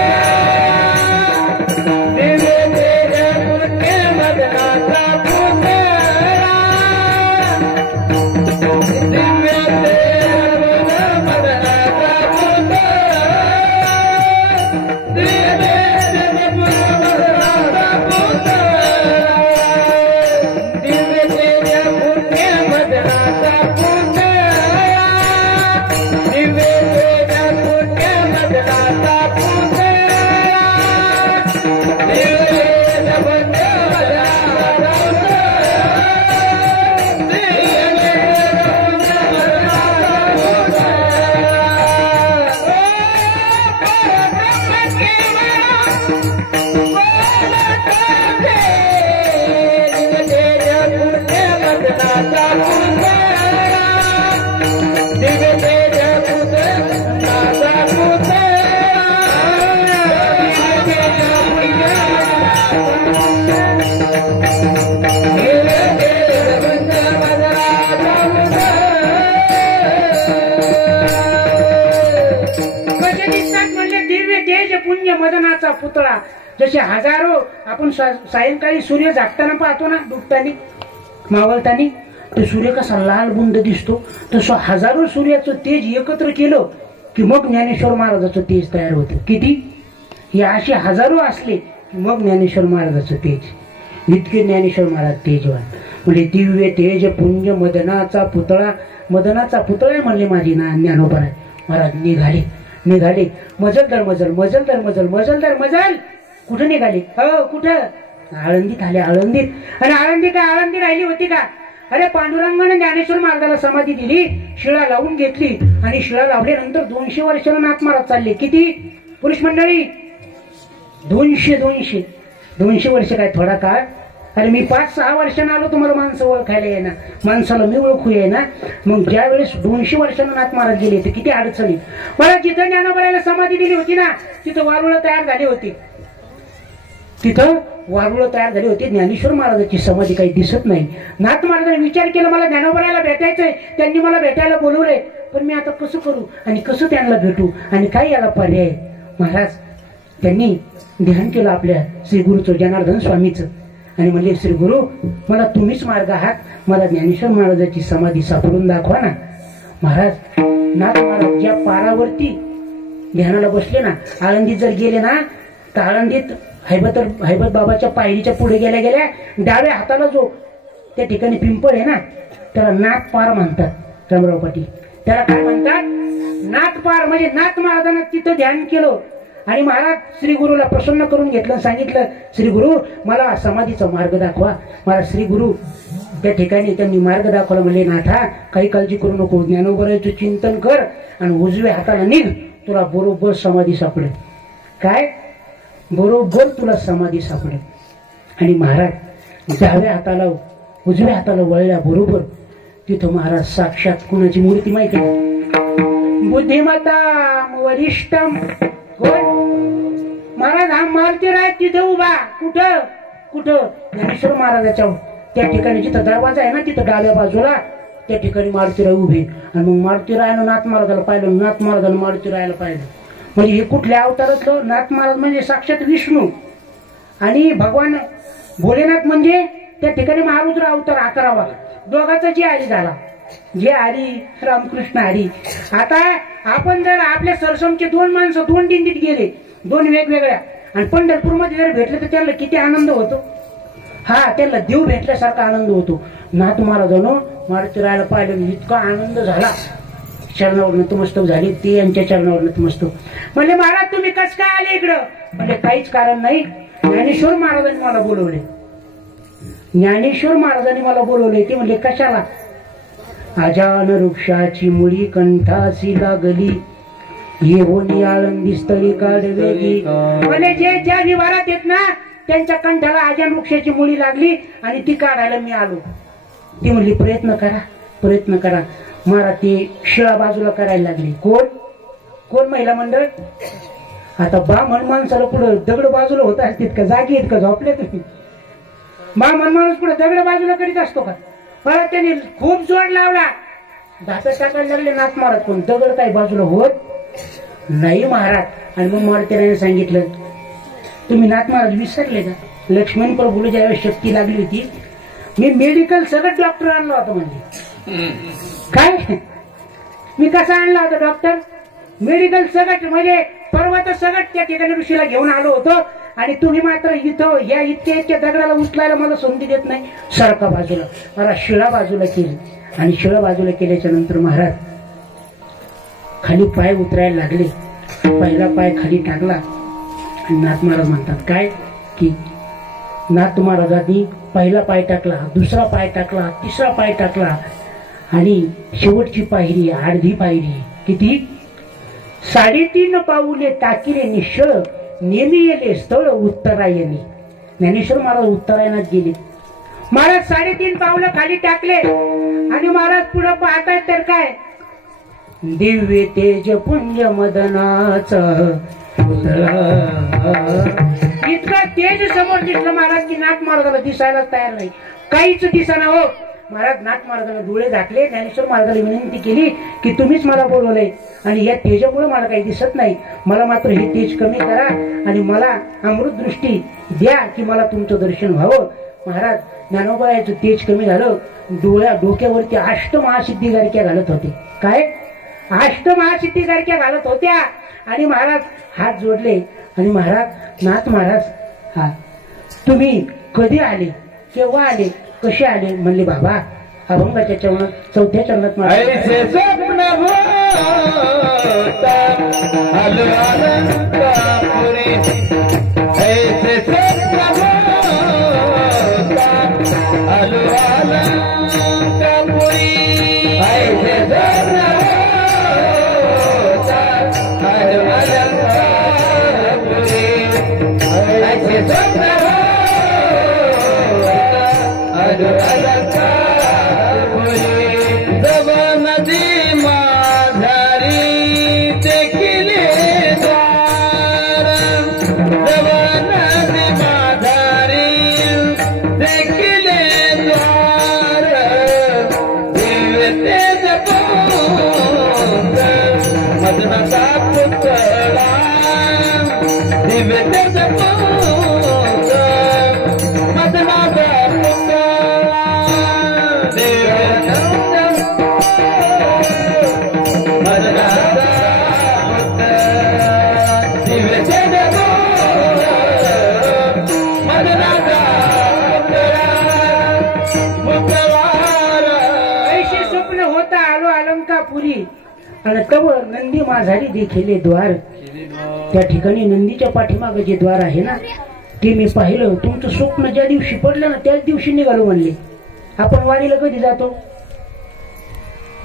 दिव्य तेज पुण्य मदनाचा पुण्य, दिव्य तेज पुण्य मदनाचा पुण्य, दिव्य तेज पुण्य मदनाचा पुण्य, दिव्य तेज पुण्य मदनाचा पुण्य, दिव्य तेज पुण्य मदनाचा पुण्य, दिव्य तेज पुण्य मदनाचा पुण्य, दिव्य तेज पुण्य पुंज मदनाचा पुतळा. जसे हजारो आपण सायंकाळी सूर्य जागताना पाहतो ना, डुबतानी मावळतानी, तो सूर्य कसा लाल बुंद दिसतो, तसं हजारो सूर्याचं तेज एकत्र केलं की मग ज्ञानेश्वर महाराजाचं तेज तयार होतं. किती? हे असे हजारो असले की मग ज्ञानेश्वर महाराजाचं तेज. इतके ज्ञानेश्वर महाराज तेजवान. म्हणजे दिव्य तेज पुंज मदनाचा पुतळा. मदनाचा पुतळा म्हणले माझी ना ज्ञानोबा महाराज. निघाले मजल दर मजल. कुठं निघाले? हो कुठं? आळंदीत आले. आळंदीत. आणि आळंदी राहिली होती का? अरे पांडुरंगाने ज्ञानेश्वर महाराजाला समाधी दिली, शिळा लावून घेतली. आणि शिळा लावल्यानंतर 200 वर्षाला नाथ महाराज चालले. किती पुरुष मंडळी? 200 वर्ष काय थोडा काळ? अरे मी 5-6 वर्षांना आलो तुम्हाला माणसं ओळखायला आहे ना, माणसाला मी ओळखू आहे ना. मग ज्या वेळेस 200 वर्षांना नाथ महाराज गेले तर किती अडचणी. मला जिथं ज्ञानोबाला समाधी दिली होती ना, तिथं वारुळ तयार झाली होती. ज्ञानेश्वर महाराजांची समाधी काही दिसत नाही. नाथ महाराजांनी विचार केला मला ज्ञानोबाला भेटायचंय, त्यांनी मला भेटायला बोलवलंय, पण मी आता कसं करू आणि कसं त्यांना भेटू आणि काय याला पर्याय. महाराज त्यांनी ध्यान केलं आपल्या श्री गुरुचं, जनार्दन स्वामीचं, आणि म्हणले श्री गुरु मला तुम्हीच मार्ग आहात, मला ज्ञानेश्वर महाराजांची समाधी सापडून दाखवा ना. महाराज नाथ महाराज ज्या पारावरती ध्यानाला बसले ना, आळंदीत जर गेले ना तर आळंदीत हैबत बाबाच्या पायरीच्या पुढे गेल्या डाव्या हाताला जो त्या ठिकाणी पिंपळ आहे ना, त्याला नाथ पार म्हणतात. रामराव पाटील त्याला काय म्हणतात? नाथ पार. म्हणजे नाथ महाराजांना तिथं ध्यान केलं आणि महाराज श्री गुरुला प्रसन्न करून घेतलं. सांगितलं श्री गुरु मला समाधीचा मार्ग दाखवा. मला श्री गुरु त्या ठिकाणी त्यांनी मार्ग दाखवला. म्हणले नाथा काही काळजी करू नको, ज्ञानोबाचं चिंतन कर आणि उजव्या हाताला निघ, तुला बरोबर समाधी सापडेल. काय? बरोबर तुला समाधी सापडेल. आणि महाराज डाव्या हाताला उजव्या हाताला वळल्या बरोबर तिथं महाराज साक्षात कुणाची मूर्ती माहिती आहे? बुद्धिमत्ता वरिष्ठम. महाराज हा मारुतीराय तिथे उभा. कुठं? ज्ञानेश्वर महाराजाच्या त्या ठिकाणी जिथं दरवाजा आहे ना, तिथं डाव्या बाजूला त्या ठिकाणी मारुतीराय उभे. आणि मग मारुतीरायानं नाथ महाराजाला पाहिलं, नाथ महाराजानं मारुतीरायाला पाहिलं. म्हणजे हे कुठल्या अवतारातलं? नाथ महाराज म्हणजे साक्षात विष्णू आणि भगवान भोलेनाथ म्हणजे त्या ठिकाणी महारुद्र अवतार 11वा. दोघांचा जे हरी झाला, जे हरी रामकृष्ण हरी. आता आपण जर आपल्या सरसमचे 2 माणसं 2 दिंडीत गेले, 2 वेगवेगळ्या, आणि पंढरपूरमध्ये जर भेटले तर त्यांना किती आनंद होतो. हा त्यांना देव भेटल्यासारखा आनंद होतो. नाथ महाराजानं मारुतीरायाला पाहिलं, इतका आनंद झाला. चरणावर नतमस्तक झाली, ते यांच्या चरणावर नतमस्तक. म्हणले महाराज तुम्ही कस काय आले इकडं? म्हणजे काहीच कारण नाही, ज्ञानेश्वर महाराजांनी मला बोलवले. ते म्हणले कशाला? अजान वृक्षाची मुळी कंठासी लागली, येऊन आळंदी स्थळी काढवेली. म्हणजे जे ज्या विवारात येत ना त्यांच्या कंठाला अजान वृक्षाची मुळी लागली आणि ती काढायला मी आलो. ती म्हणली प्रयत्न करा. महाराज ते शिळा बाजूला करायला लागली. कोण महिला मंडळ? आता ब्राह्मण माणसाला पुढे दगड बाजूला होत असतील का? जागी आहेत का? झोपले तुम्ही? ब्राह्मण माणूस पुढे दगड बाजूला करीत असतो का? परत त्यांनी खूप जोर लावला, दातात टाकायला लागले नाथ महाराज, पण दगड काही बाजूला होत नाही महाराज. आणि मग मारुतीरायाने सांगितलं तुम्ही नाथ महाराज विसरले का? लक्ष्मण प्रभूला ज्यावेळेस शक्ती लागली होती, मी मेडिकल सगळं डॉक्टर आणला होता. म्हणजे काय? मी कसा आणला होता डॉक्टर? मेडिकल सगळं म्हणजे पर्वत सगळं त्या ठिकाणी ऋषीला घेऊन आलो होतो. आणि तुम्ही मात्र इथं या इतक्या दगडाला उचलायला मला संधी देत नाही. सारखा बाजूला मला शिळा बाजूला केली. आणि शिळा बाजूला केल्याच्या नंतर महाराज खाली पाय उतरायला लागले. पहिला पाय खाली टाकला आणि नाथ महाराज म्हणतात काय की नाथ महाराजांनी पहिला पाय टाकला, दुसरा पाय टाकला, तिसरा पाय टाकला आणि शेवटची पायरी, अर्धी पायरी. किती? 3.5 पाऊले टाकिले निश्चळ, नेमी येले स्थळ उत्तरायणी. ज्ञानेश्वर महाराज उत्तरायणात गेले. महाराज 3.5 पावलं खाली टाकले आणि महाराज पुढे पाहतायत तर काय? दिव्य तेज पुंज मदनाच इतका तेज समोर दिसलं महाराज की नाथ महाराजाला दिसायला तयार नाही, काहीच दिसेना. हो महाराज नाथ महाराजांना डोळे झाकले, ज्ञानेश्वर महाराजांनी विनंती केली की तुम्हीच मला बोलवलंय आणि या तेजामुळे मला काही दिसत नाही, मला मात्र हे तेज कमी करा आणि मला अमृत दृष्टी द्या की मला तुमचं दर्शन व्हावं. महाराज ज्ञानोबाचं तेज कमी झालं, डोक्यावरती अष्टमहासिद्धी गारक्या घालत होते. काय अष्टमहासिद्धी गारक्या घालत होत्या आणि महाराज हात जोडले आणि महाराज नाथ महाराज हा तुम्ही कधी आले, केव्हा आले, कसे आले? म्हणले बाबा अभंगाच्या चरणात 4थ्या चरणात आणि तवर नंदी माझारी देखिले द्वार. त्या ठिकाणी नंदीच्या पाठीमागे जे द्वार आहे ना ते मी पाहिलं. तुमचं स्वप्न ज्या दिवशी पडलं ना त्याच दिवशी निघालो म्हणले. आपण वारीला कधी जातो?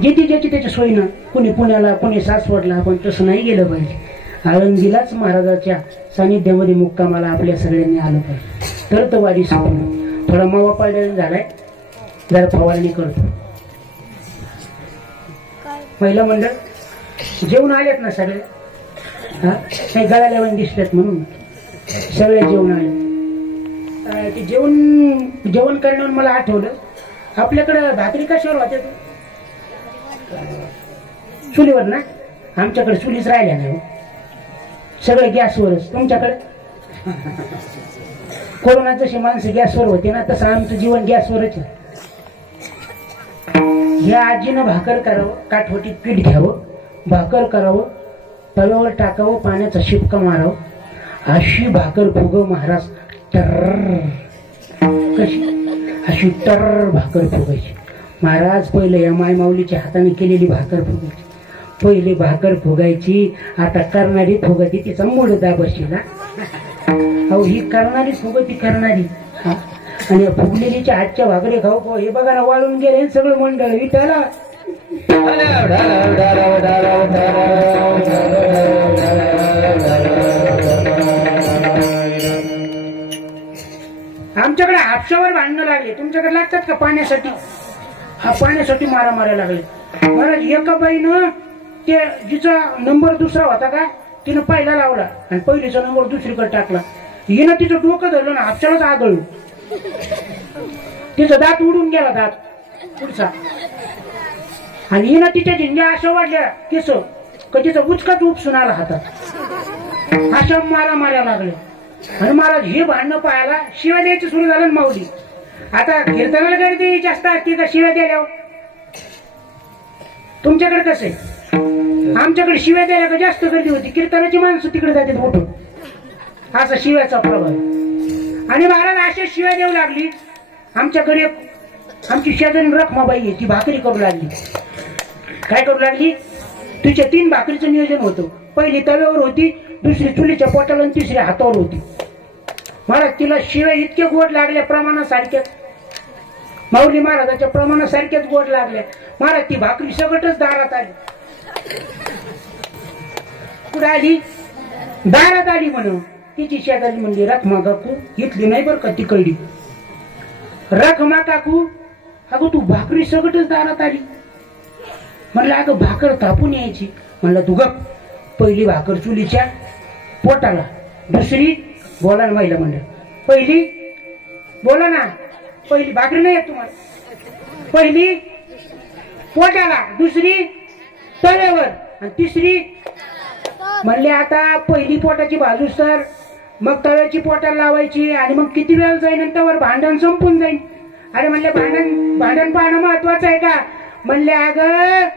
ज्याची ज्याची त्याच्या सोयीनं, कुणी पुण्याला, कुणी सासवडला. आपण तसं नाही गेलं पाहिजे. आळंदीलाच महाराजाच्या सानिध्यामध्ये मुक्कामाला आपल्या सगळ्यांनी आलं पाहिजे, तर तो वारी संपलं. थोडा मावा पाडलेला झालाय, जरा फवारणी करतो. महिला मंडळ जेवण आलेत ना सगळे? हा काही गळाल्या दिसल्यात म्हणून सगळे जेवण आले. ते जेवण करण्यावर मला आठवलं आपल्याकडं भाकरी कशावर होत्या? चुलीवर ना? आमच्याकडे चुलीच राहिल्या नाही, सगळे गॅसवरच. तुमच्याकडे कोरोनात जशी माणसं गॅसवर होते ना तसं आमचं जीवन गॅसवरच आहे. या आजीनं भाकर करावं, काठवटीत पीठ घ्यावं, भाकर करावं, तव्यावर टाकावं, पाण्याचा शिपका मारावं, अशी भाकर फुगव महाराज. टर कशी अशी टर भाकर फुगायची महाराज. पहिले या मायमाऊलीच्या हाताने केलेली भाकर फुगायची. पहिले भाकर फुगायची, आता करणारी फुगती, तिचा मूळ दाबशील. अहो ही करणारी फुगती करणारी. आणि या फुगलेलीच्या हातच्या भाकरी खाऊ. हे बघा ना वाळून गेले सगळं मंडळ विटाला. आमच्याकडे हापशावर भांडणं लागले. तुमच्याकडे लागतात का पाण्यासाठी? हा पाण्यासाठी मारा मारायला लागले महाराज. एका बाईनं ते जिचा नंबर दुसरा होता का तिनं पहिला लावला आणि पहिलीचा नंबर दुसरीकडे टाकला. हिनं तिचं डोकं धरलं ना हापशालाच आदळलं. तिचा दात उडून गेला, दात पुढचा. आणि हिनं तिच्या झिंग्या अशा वाढल्या केस का तिचा उचकाच उपसून आला हातात. अशा मारा माऱ्या लागल्या. आणि महाराज हे भांडणं पाहायला शिव्या द्यायचं सुरू झालं ना माऊली. आता कीर्तनाला गर्दी जास्त असते का शिव्या द्यायला? तुमच्याकडे कसं आहे? आमच्याकडे शिव्या द्यायला का जास्त गर्दी होती. कीर्तनाची माणसं तिकडे जातात मोठं. असा शिव्याचा प्रभाव. आणि महाराज अशा शिव्या देऊ लागली. आमच्याकडे आमची शेजारी रखमाबाई आहे, ती भाकरी करू लागली. काय करू लागली? तिच्या 3 भाकरीचं नियोजन होतं. पहिली तव्यावर होती, दुसरी चुलीच्या पोटाला आणि तिसरी हातावर होती. महाराज तिला शिव्या इतक्या गोड लागल्या प्रमाणासारख्याच. माऊली महाराजाच्या प्रमाणासारख्याच गोड लागल्या. महाराज ती भाकरी सगळच दारात आली. कुठे आली? दारात आली म्हणून. तिची शेजारी म्हणली रखमा काकू, इथली नाही बरं का तिकडली. रखमा काकू, अगं तू भाकरी सगळच दारात आली. म्हणलं अगं भाकर तापून यायची. म्हणलं तू गप. पहिली भाकर चुलीच्या पोटाला, दुसरी बोला ना महिला मंडळ. पहिली बोला ना, पहिली भाकरी नाही येत तुम्हाला? पहिली पोटाला, दुसरी तव्यावर आणि तिसरी म्हणले आता पहिली पोटाची बाजू सर, मग तव्याची पोटाला लावायची आणि मग किती वेळ जाईल नंतर भांडण संपून जाईल. अरे म्हणले भांडण पाहणं महत्वाचं आहे का? म्हणले अगं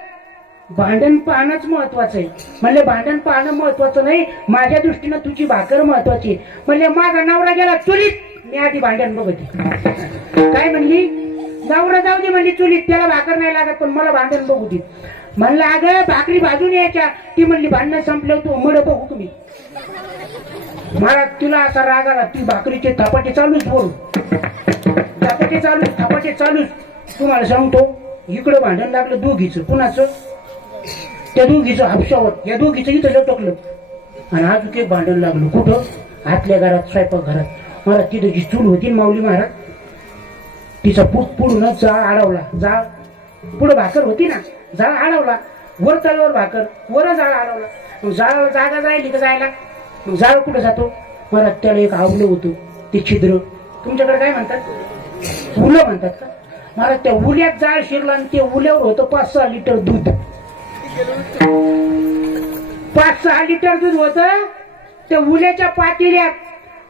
भांडण पाहणंच महत्वाचं आहे. म्हणले भांडण पाहणं महत्वाचं नाही, माझ्या दृष्टीनं तुझी भाकर महत्वाची. म्हणले माझा नवरा गेला चुलीत, मी आधी भांडण बघते. काय म्हणली? नवरा जाऊ दे म्हणली चुलीत, त्याला भाकर नाही लागत पण मला भांडण बघू दे. म्हणलं अगं भाकरी भाजून यायच्या. ती म्हणली भांडण संपलं तू मड बघू तुम्ही. मला तिला असा राग आला, ती भाकरीचे थापाटे चालूच बोलू, थापाटे चालूच. तुम्हाला सांगतो इकडं भांडण लागलं दोघीचं. कुणाचं? त्या दोघीचं हापशावर, या दोघीचं इथं लटकलं आणि अजून एक भांडण लागलं. कुठं? आतल्या घरात, स्वयंपाक घरात. मला तिथं जी चूल होती माऊली महाराज, तिचा पुढून जाळ अडवला. जाळ पुढे भाकर होती ना, जाळ अडवला. वर तळवर भाकर, वर जाळ अडवला. मग जाळ जागा जायली का जायला? मग जाळ कुठं जातो? मला त्याला एक आवलं होतं ते छिद्र, तुमच्याकडे काय म्हणतात? उलं म्हणतात का? मला त्या उल्यात जाळ शिरला आणि ते उल्यावर होतं 5-6 लिटर दूध. 5-6 लिटर दूध होतं त्या उल्याच्या पातेल्यात.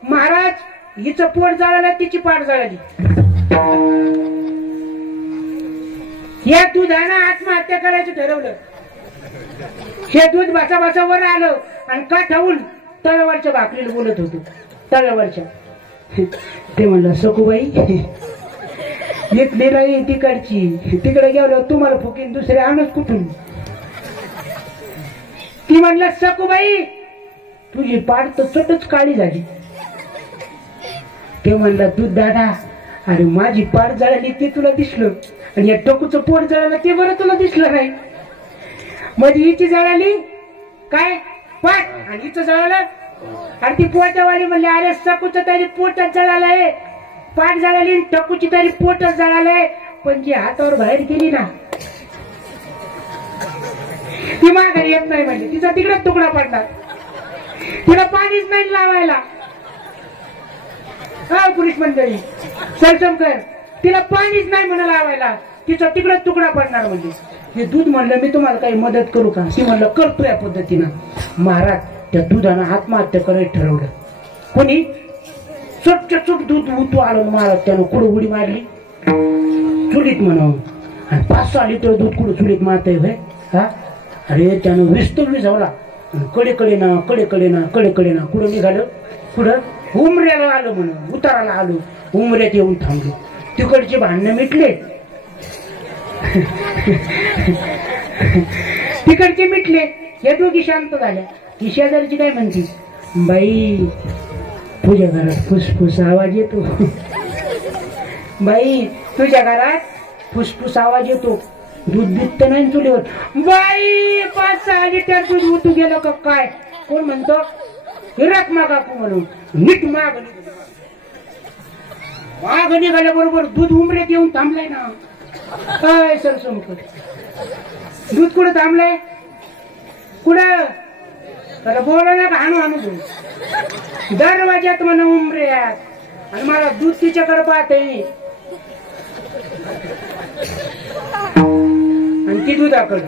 महाराज हिचं पोट जळालं, तिची पाठ जळाली. या दुधानं आत्महत्या करायचं ठरवलं. हे दूध बाचा वर आलं आणि का ठेवून तव्यावरच्या भाकरीला बोलत होतो. तव्यावरच्या ते म्हणलं सखूबाई इथली नाही तिकडची, तिकडे गेलो तुम्हाला फुकीन दुसरे आणच कुठून. ती म्हणलं सखूबाई तुझी पाठ तर चटच काळी झाली. ते म्हणलं दूध दादा, अरे माझी पाठ जळाली ते तुला दिसलं आणि या टोकूचं पोट जळालं ते बरं तुला दिसलं नाही. म्हणजे हिची जळाली काय पाठ आणि हिचं जळालं. आणि ती पोटावाली म्हणली अरे सकूचं तरी पोटच जळालंय, पाठ जळाली, टकूची तरी पोटच जळालंय, पण जी हातावर बाहेर गेली ना ती माघारी येत नाही. म्हणजे तिचा तिकडेच तुकडा पडला, तिला पाणीच नाही लावायला. हा पुरुष मंडळी सरसमकर, तिला पाणीच नाही म्हणा लावायला, तिचा तिकडेच तुकडा पडणार. म्हणजे हे दूध म्हणलं मी तुम्हाला काही मदत करू का? ती म्हणलं करतो या पद्धतीनं. महाराज त्या दुधानं आत्महत्या करायला ठरवलं. कोणी? चुट दूध उतू आलं महाराज. त्यानं कुठं उडी मारली चुलीत म्हणून, आणि 5-6 लिटर दूध कुठं चुलीत मारतय भाई. हा अरे त्यानं विस्तव विझवला, कडेकडे ना कुठं निघालं? कुठं? उमऱ्याला आलं म्हणून, उताराला आलो. उमऱ्यात येऊन थांबलो. तिकडचे भांडणं मिटले, तिकडचे मिटले. या दोघी शांत झाल्या. ती शेजारची काय म्हणती? बाई तुझ्या घरात फुसफुस आवाज येतो. बाई तुझ्या घरात फुसफुस आवाज येतो, दूध बित नाही चुलीवर. बाई 5-6 लिटर दूध उतू गेलं का काय? कोण म्हणतो? हिराक मागाकू म्हणून. नीट माग निघाल्याबरोबर दूध उमरेत येऊन थांबलाय ना. काय सरसमकर दूध कुठं थांबलंय? कुठं? तर बोला ना हाणू दरवाज्यात म्हणा उमऱ्यात. आणि मला दूध तिच्याकडे पाहते आणि ती दुधाकडे,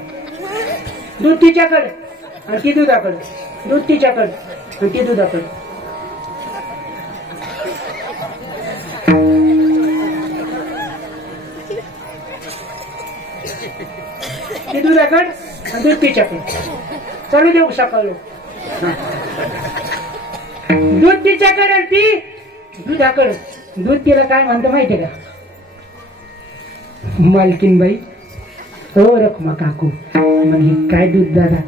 दूध तिच्याकडे आणि ती दुधाकडे, दूध तिच्याकडे आणि ती दुधाकडे. ती दुधाकडे आणि दूध तिच्याकडे. चालू देऊ सकाळ दूध तिच्याकडे ती दुधाकडे. दूध तिला काय म्हणतं माहितीये का? मालकीन बाई हो रखमा काकू. म्हणजे काय दूध दादा?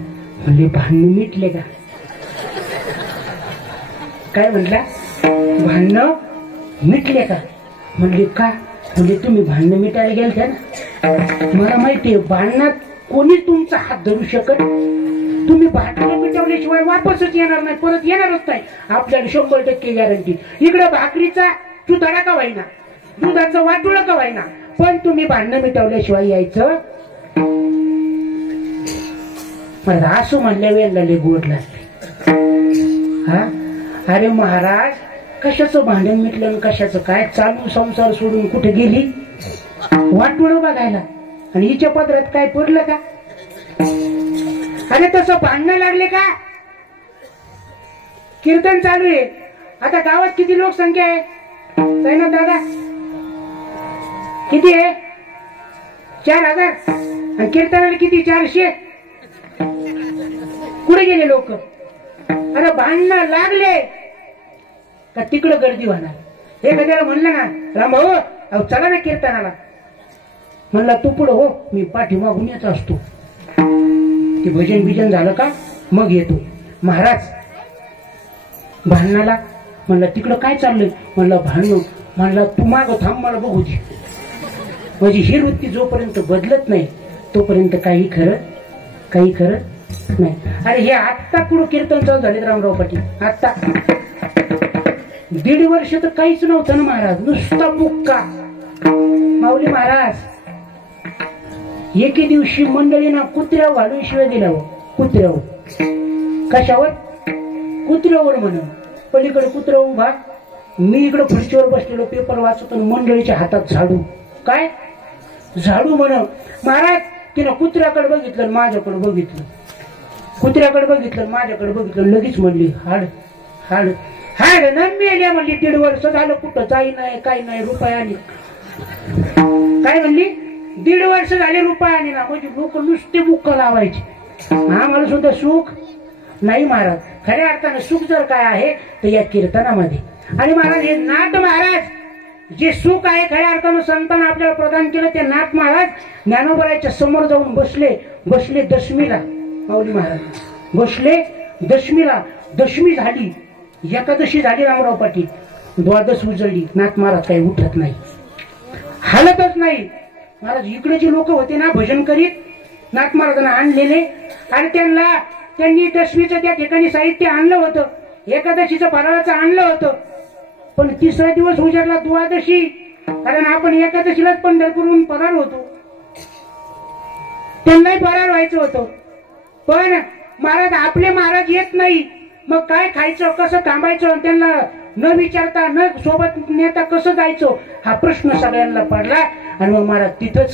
म्हणजे भांडण मिटले का? काय म्हटला? भांडण मिटले का? म्हणजे का? म्हणजे तुम्ही भांडण मिटायला गेलत्या ना. मला माहितीये भांडणात कोणीच तुमचा हात धरू शकत. तुम्ही भांडण मिटवल्याशिवाय वापसच येणार नाही, परत येणारच नाही. आपल्याला 100% गॅरंटी. इकडे भाकरीचा चुताडा का व्हायना, दुधाचं वाटुळ का व्हायना, पण तुम्ही भांडण मिटवल्याशिवाय यायचं. मला असं म्हणल्या वेळेला लय गोड लागते. हा अरे महाराज कशाचं भांडण मिटलं, कशाचं काय? चालू संसार सोडून कुठे गेली? वाटोळ बघायला, आणि हिच्या पदरात काय पडलं का? अरे तसं भांडणं लागले का? कीर्तन चालू आहे. आता गावात किती लोकसंख्या आहे ना दादा? किती आहे? 4000. आणि कीर्तनाला किती? 400. कुठे गेले लोक? अरे भांडणं लागले का तिकडं गर्दी होणार. एखाद्याला म्हणलं ना, राम भाऊ अहो चला ना कीर्तनाला, म्हणला तू पुढं हो, मी पाठीमागून येत असतो. ते भजन बिजन झालं का मग येतो. महाराज भांडणाला म्हणला तिकडं काय चाललंय? म्हणला भांडण. म्हणला तू माग थांब, मला बघू दे. म्हणजे ही वृत्ती जोपर्यंत बदलत नाही तोपर्यंत काही खरं नाही. अरे हे आत्ता कुठं कीर्तन चालू झाले रामराव पाटील? आत्ता 1.5 वर्ष तर काहीच नव्हतं ना महाराज, नुसता बुक्का. माऊली महाराज एके दिवशी मंडळीना कुत्र्यावर घालून शिवाय दिल्या. कुत्र्यावर. कशावर? कुत्र्यावर म्हण. पलीकडे कुत्रा उभा, मी इकडे खुर्चीवर बसलेलो पेपर वाचतो, मंडळीच्या हातात झाडू. काय झाडू म्हण. महाराज तिनं कुत्र्याकडे बघितलं, माझ्याकडे बघितलं. कुत्र्याकडे बघितलं, माझ्याकडे बघितलं. लगेच म्हणली हाड हाड हाड ना मेल्या म्हणली. 1.5 वर्ष झालं कुठं जाई नाही, काही नाही, रुपया आली. काय म्हणली? 1.5 वर्ष झाले रुपया आली ना. म्हणजे लोक नुसते बुक्क लावायचे. आम्हाला सुद्धा सुख नाही महाराज. खऱ्या अर्थानं सुख जर काय आहे तर या कीर्तनामध्ये. आणि महाराज हे नाथ महाराज जे सुख आहे खऱ्या अर्थानं संतांना आपल्याला प्रदान केलं, ते नाथ महाराज ज्ञानोबराच्या समोर जाऊन बसले दशमीला. माऊली महाराज बसले दशमीला. दशमी झाली, एकादशी झाली रामराव पाटील, द्वादश उजळली. नाथ महाराज काही उठत नाही, हालतच नाही. महाराज इकडे जे लोक होते ना भजन करीत, नाथ महाराजांना आणलेले, आणि त्यांनी दशमीचं त्या ठिकाणी साहित्य आणलं होतं, एकादशीचं फराळाचं आणलं होतं. पण 3रा दिवस उजाडला द्वादशी, कारण आपण एकादशीलाच पंढरपूरहून परार होतो, त्यांनाही परार व्हायचं होतं. पण महाराज आपले महाराज येत नाही, मग काय खायचं, कसं थांबायचं, त्यांना न विचारता न सोबत नेता कसं जायचं, हा प्रश्न सगळ्यांना पडला. आणि मग महाराज तिथं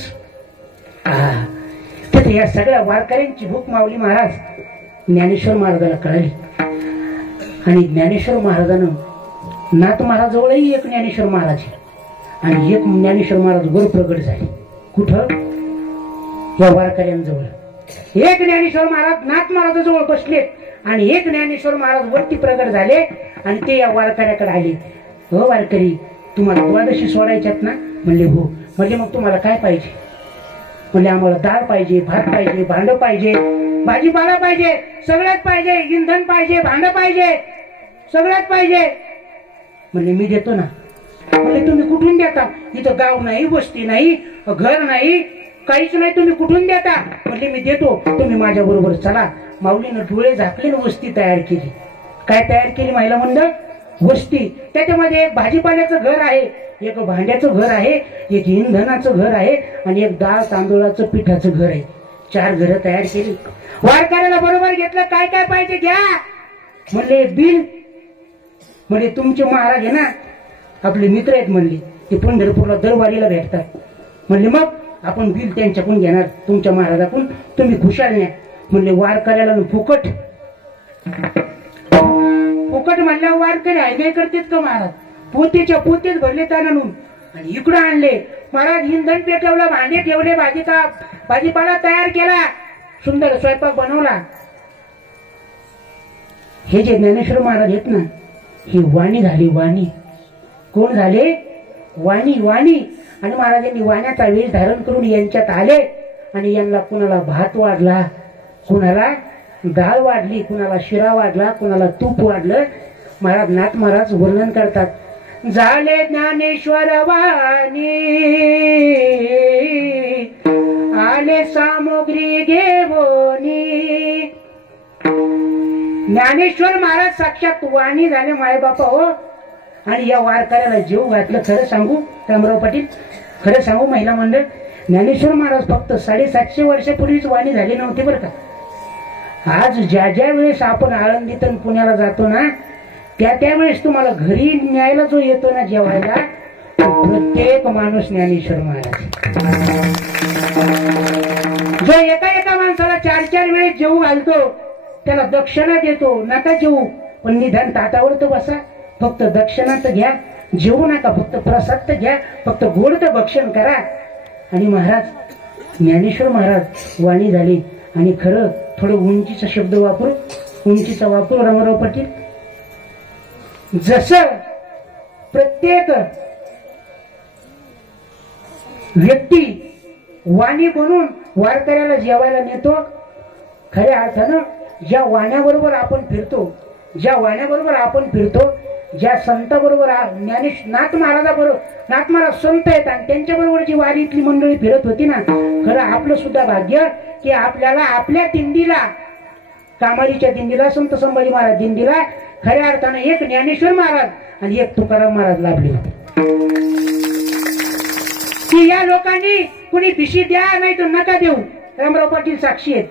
या सगळ्या वारकऱ्यांची भूक माऊली महाराज ज्ञानेश्वर महाराजाला कळली. आणि ज्ञानेश्वर महाराजानं नाथ महाराजवळही एक ज्ञानेश्वर महाराज आणि एक ज्ञानेश्वर महाराज वर प्रगट झाले. कुठं? या वारकऱ्यांजवळ. एक ज्ञानेश्वर महाराज नाथ महाराजाजवळ बसलेत आणि एक ज्ञानेश्वर महाराज वरती प्रगट झाले आणि ते या वारकऱ्याकडे आले. हो वारकरी, तुम्हाला द्वादशी सोडायच्यात ना? म्हणले हो. म्हणजे मग तुम्हाला काय पाहिजे? म्हणजे आम्हाला डाळ पाहिजे, भात पाहिजे, भांड पाहिजे, भाजीपाला पाहिजे, सगळ्यात पाहिजे, इंधन पाहिजे, भांड पाहिजे, सगळ्यात पाहिजे. म्हणजे मी देतो ना. म्हणजे तुम्ही कुठून देता? इथं गाव नाही, वस्ती नाही, घर नाही, काहीच नाही, तुम्ही कुठून देता? म्हणजे मी देतो, तुम्ही माझ्या बरोबर चला. माऊलीनं डोळे झाकले, वस्ती तयार केली. काय तयार केली? महिला मंडळ वस्ती. त्याच्यामध्ये एक भाजीपाल्याचं घर आहे, एक भांड्याचं घर आहे, एक इंधनाचं घर आहे आणि एक डाळ तांदूळाचं पिठाचं घर आहे. 4 घरं तयार केली. वारकऱ्याला बरोबर घेतलं. काय काय पाहिजे घ्या. म्हणले बिल. म्हणजे तुमचे महाराज आहे ना, आपले मित्र आहेत म्हणले, ते पंढरपूरला दरबारीला भेटतात. म्हणले मग आपण बिल त्यांच्याकडून घेणार, तुमच्या महाराजाकडून, तुम्ही खुशाल न्या. म्हणले वारकऱ्याला फुकट. फुकट म्हणल्यावर वारकरी आहे नाही करतेत का महाराज? पोतेच्या पोतेच भरले ताणून आणि इकडं आणले. महाराज इंधन पेटवलं, भांडे ठेवले, भाजीपाला तयार केला, सुंदर स्वयंपाक बनवला. हे जे ज्ञानेश्वर महाराज आहेत ना, ही वाणी झाली. वाणी कोण झाले? वाणी. आणि महाराजांनी वाण्याचा वेश धारण करून यांच्यात आले आणि यांना कुणाला भात वाढला, कुणाला डाळ वाढली, कुणाला शिरा वाढला, कुणाला तूप वाढलं. महाराज नाथ महाराज वर्णन करतात, झाले ज्ञानेश्वर वाणी, आले सामग्री घेवोनी. ज्ञानेश्वर महाराज साक्षात वाणी झाले मायबापा हो. आणि या वारकऱ्याला जीव घातलं. खरं सांगू रामराव पाटील, खरं सांगू महिला मंडळ, ज्ञानेश्वर महाराज फक्त 750 वर्षापूर्वीच वाणी झाली नव्हती बरं का. आज ज्या वेळेस आपण आळंदीतून पुण्याला जातो ना, त्यावेळेस तुम्हाला घरी न्यायला जो येतो ना जेवायला, प्रत्येक माणूस ज्ञानेश्वर महाराज. जो एका माणसाला 4 वेळेस जेवू घालतो, त्याला दक्षिणा देतो, नका जेवू पण निधान ताटावर तर बसा, फक्त दक्षिणा तर घ्या, जेवू नका, फक्त प्रसाद तर घ्या, फक्त गोड तर भक्षण करा. आणि महाराज ज्ञानेश्वर महाराज वाणी झाली. आणि खरं थोडं उंचीचा शब्द वापरू, उंचीचा वापरू रामराव पाटील. जसं प्रत्येक व्यक्ती वाणी बनून वारकऱ्याला जेवायला नेतो, खऱ्या अर्थानं ज्या वाण्याबरोबर आपण फिरतो, ज्या वाण्याबरोबर आपण फिरतो, ज्या संताबरोबर नाथ महाराजाबरोबर, नाथ महाराज संत आहेत आणि त्यांच्याबरोबर जी वारी इथली मंडळी फिरत होती ना, खरं आपलं सुद्धा भाग्य की आपल्याला आपल्या दिंडीला, कामारीच्या दिंडीला संत संभाजी महाराज दिंडीला खऱ्या अर्थानं एक ज्ञानेश्वर महाराज आणि एक तुकाराम महाराज लाभले होते. की या लोकांनी कुणी भिशी द्या नाही तर नका देऊ, रामराव पाटील साक्षी आहेत.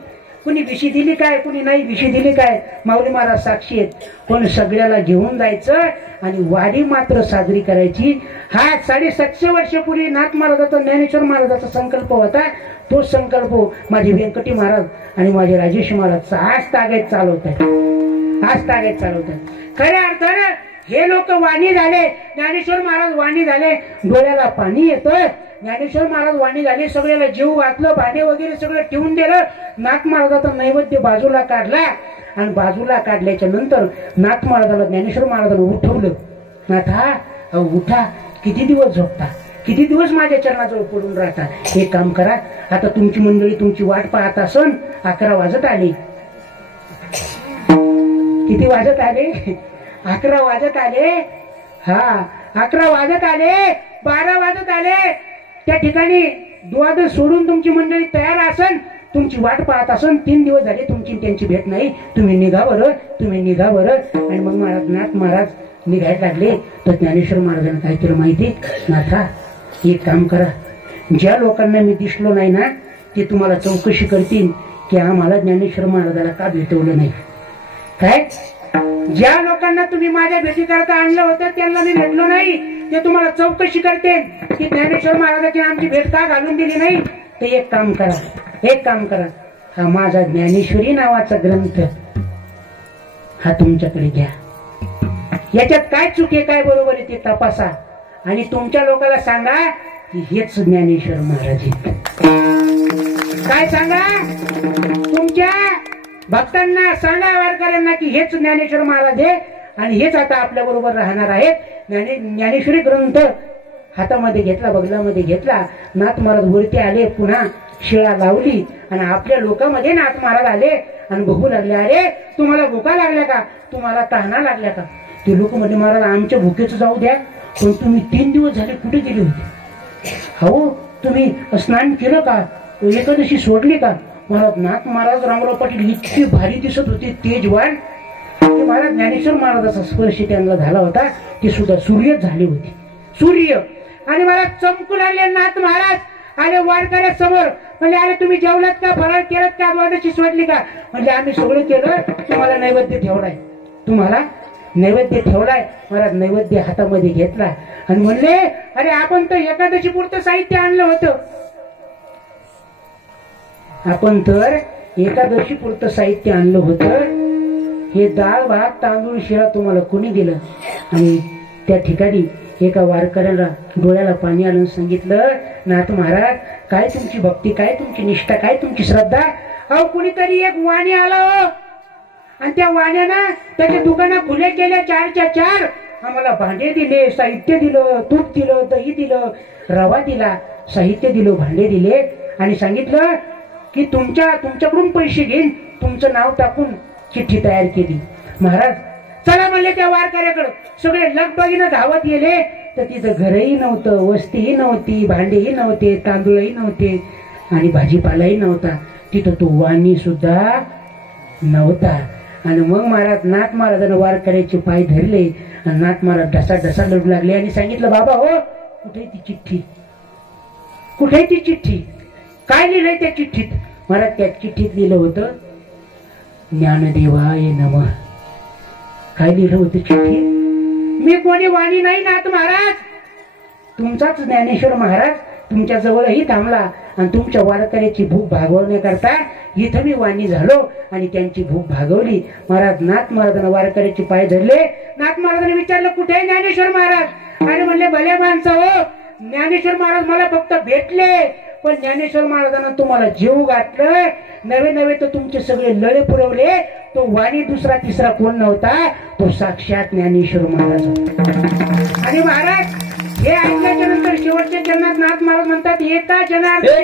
कुणी भिशी दिली काय, कुणी नाही भिशी दिली काय, माऊली महाराज साक्षी आहेत. पण सगळ्याला घेऊन जायचं आणि वारी मात्र साजरी करायची. हा 750 वर्षापूर्वी नाथ महाराजाचा, ज्ञानेश्वर महाराजाचा संकल्प होता. तो संकल्प माझे व्यंकटी महाराज आणि माझे राजेश महाराज आज तागायत चालवतात, आज तागायत चालवतात. खऱ्या अर्थानं हे लोक वाणी झाले, ज्ञानेश्वर महाराज वाणी झाले, डोळ्याला पाणी येतं. ज्ञानेश्वर महाराज वाणी झाले, सगळ्याला जीव घातलं, भांडे वगैरे सगळं ठेवून दिलं. नाथ महाराजाचा नैवेद्य बाजूला काढला आणि बाजूला काढल्याच्या नंतर नाथ महाराजाला, ज्ञानेश्वर महाराजाला उठवलं. नाथा उठा, किती दिवस झोपता, किती दिवस माझ्या चरणाजवळ पडून राहता. एक काम करा, आता तुमची मंडळी तुमची वाट पाहत असन. 11 वाजत आले. किती वाजत आले? 11 वाजत आले. हा 11 वाजत आले, 12 वाजत आले. त्या ठिकाणी द्वाद सोडून तुमची मंडळी तयार असन, तुमची वाट पाहत असन. 3 दिवस झाले तुमची त्यांची भेट नाही. तुम्ही निघा बरं, तुम्ही निघा बरं. आणि मग महाराज, नाथ महाराज निघायला लागले. तर ज्ञानेश्वर महाराजांना काय केलं माहिती? नाथा एक काम करा, ज्या लोकांना मी दिसलो नाही ना ते तुम्हाला चौकशी करतील की आम्हाला ज्ञानेश्वर महाराजाला का भेटवलं नाही. काय ज्या लोकांना तुम्ही माझ्या भेटीकरता आणलं होतं त्यांना मी भेटलो नाही, ते तुम्हाला चौकशी करते की ज्ञानेश्वर महाराजाची आमची भेट का घालून दिली नाही. तर एक काम करा, एक काम करा, हा माझा ज्ञानेश्वरी नावाचा ग्रंथ हा तुमच्याकडे घ्या. याच्यात काय चूक आहे काय बरोबर आहे ते तपासा आणि तुमच्या लोकांना सांगा की हेच ज्ञानेश्वर महाराज आहेत. काय सांगा? तुमच्या भक्तांना सांगा, वारकऱ्यांना की हेच ज्ञानेश्वर महाराज आहे आणि हेच आता आपल्या बरोबर राहणार आहेत. ज्ञानेश्वरी ग्रंथ हातामध्ये घेतला, बगलामध्ये घेतला. नाथ महाराज वरती आले, पुन्हा शिळा लावली आणि आपल्या लोकांमध्ये नाथ महाराज आले आणि बघू लागले. अरे तुम्हाला भुका लागल्या का, तुम्हाला तहाना लागल्या का? ते लोक म्हणजे महाराज आमच्या भुकेचं जाऊ द्या, पण तुम्ही 3 दिवस झाले कुठे गेले होते? हो तुम्ही स्नान केलं का, एकादशी सोडली का? महाराज नाथ महाराज रामराव पाटील इतके भारी दिसत होते, तेजवान. ते महाराज ज्ञानेश्वर महाराजाचा स्पर्श त्यांना झाला होता, ते सुद्धा सूर्य झाले होते, सूर्य. आणि महाराज चमकू लागले. नाथ महाराज आले वारकऱ्या समोर, म्हणजे अरे तुम्ही जेवलात का, फराळ केलं का, द्वादशी सोडली का? म्हणजे आम्ही सगळं केलं, तुम्हाला नैवेद्य ठेवलाय, तुम्हाला नैवेद्य ठेवलाय. महाराज नैवेद्य हातामध्ये घेतला आणि म्हणले अरे आपण तर एकादशी पुरतं साहित्य आणलं होतं, आपण तर एकादशी पुरतं साहित्य आणलं होतं. हे डाळ भात तांदूळ शिळा तुम्हाला कोणी दिलं? आणि त्या ठिकाणी एका वारकऱ्याला डोळ्याला पाणी आलं, सांगितलं नाथ महाराज काय तुमची भक्ती, काय तुमची निष्ठा, काय तुमची श्रद्धा. अहो कुणीतरी एक वाणी आला हो आणि त्या वाण्यानं त्याच्या दुकानात खुले केले 4च्या 4. आम्हाला भांडे दिले, साहित्य दिलं, तूप दिलं, दही दिलं, रवा दिला, साहित्य दिलं, भांडे दिले आणि सांगितलं की तुमच्याकडून पैसे घेईन, तुमचं नाव टाकून चिठ्ठी तयार केली. महाराज चला म्हणले त्या वारकऱ्याकडं. सगळे लगबगीनं धावत गेले तर तिथं घरही नव्हतं, वस्तीही नव्हती, भांडेही नव्हते, तांदूळही नव्हते आणि भाजीपालाही नव्हता. तिथं तो वाणी सुद्धा नव्हता. आणि मग महाराज नाथ महाराजांना वारकऱ्याचे पाय धरले आणि नाथ महाराज ढसा ढसा लढू लागले आणि सांगितलं बाबा हो कुठे ती चिठ्ठी, कुठे ती चिठ्ठी, काय लिहिलंय त्या चिठ्ठीत? महाराज त्या चिठ्ठीत लिहिलं होतं ज्ञानदेवाय नमः. काय लिहिलं होतं चिठ्ठीत? मी कोणी वाणी नाही नाथ महाराज, तुमचाच ज्ञानेश्वर महाराज तुमच्या जवळही थांबला आणि तुमच्या वारकऱ्याची भूक भागवण्याकरता इथं मी वाणी झालो आणि त्यांची भूक भागवली. महाराज नाथ महाराजांना वारकऱ्याचे पाय धरले. नाथ महाराजांनी विचारलं कुठे आहे ज्ञानेश्वर महाराज? आणि म्हणले भले माणसं हो, ज्ञानेश्वर महाराज मला फक्त भेटले, पण ज्ञानेश्वर महाराजांना तुम्हाला जीव घातलं. नवे नवे तर तुमचे सगळे लळे पुरवले. तो वाणी दुसरा तिसरा कोण नव्हता, तो साक्षात ज्ञानेश्वर महाराज होता. आणि महाराज हे ऐकल्याच्या नंतर शेवटच्या चरणात नाथ महाराज म्हणतात एका जनार्दनी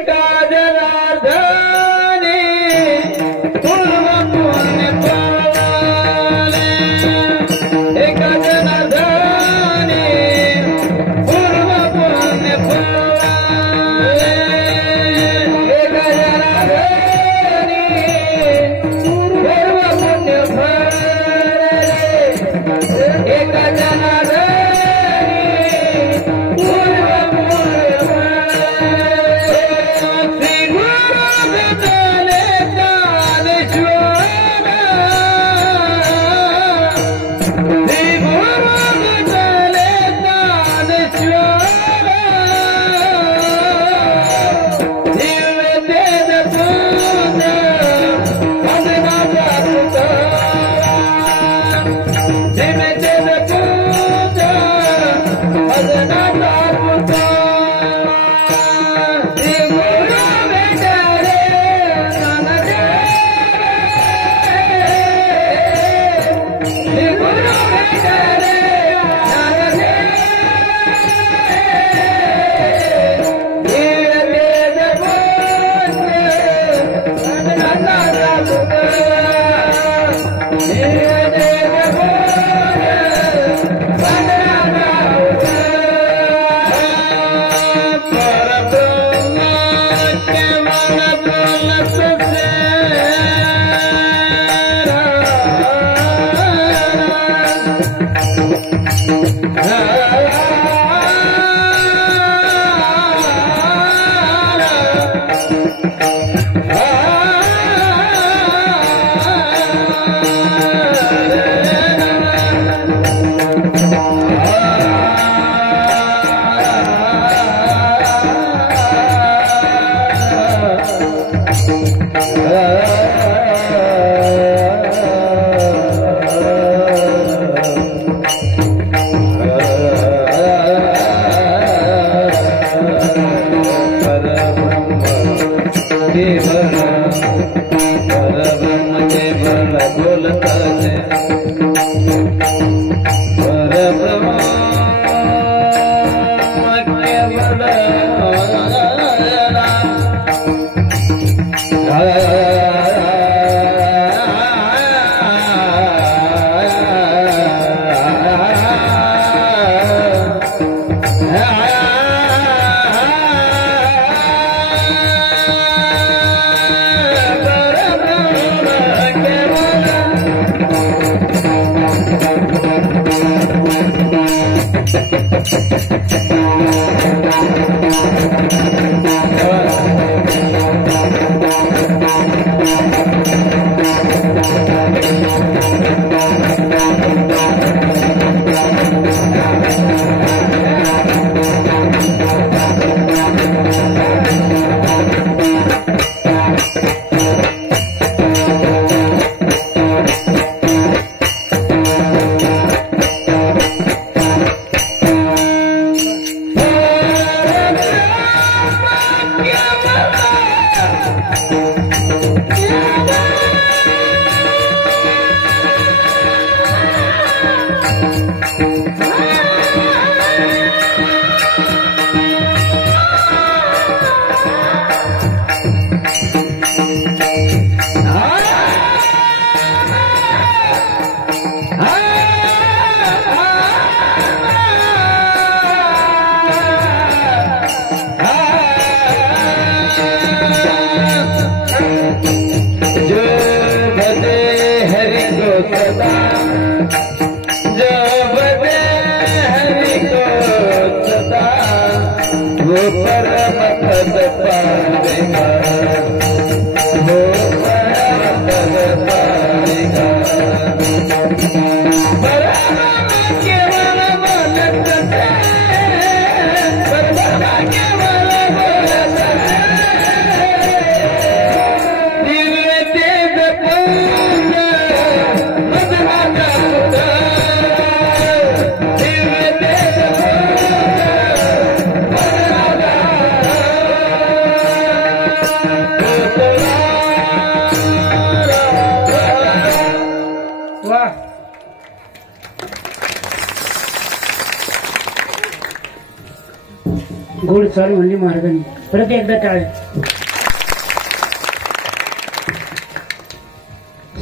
गोड चाल म्हणली महाराजांनी. परत एकदा टाळ्या.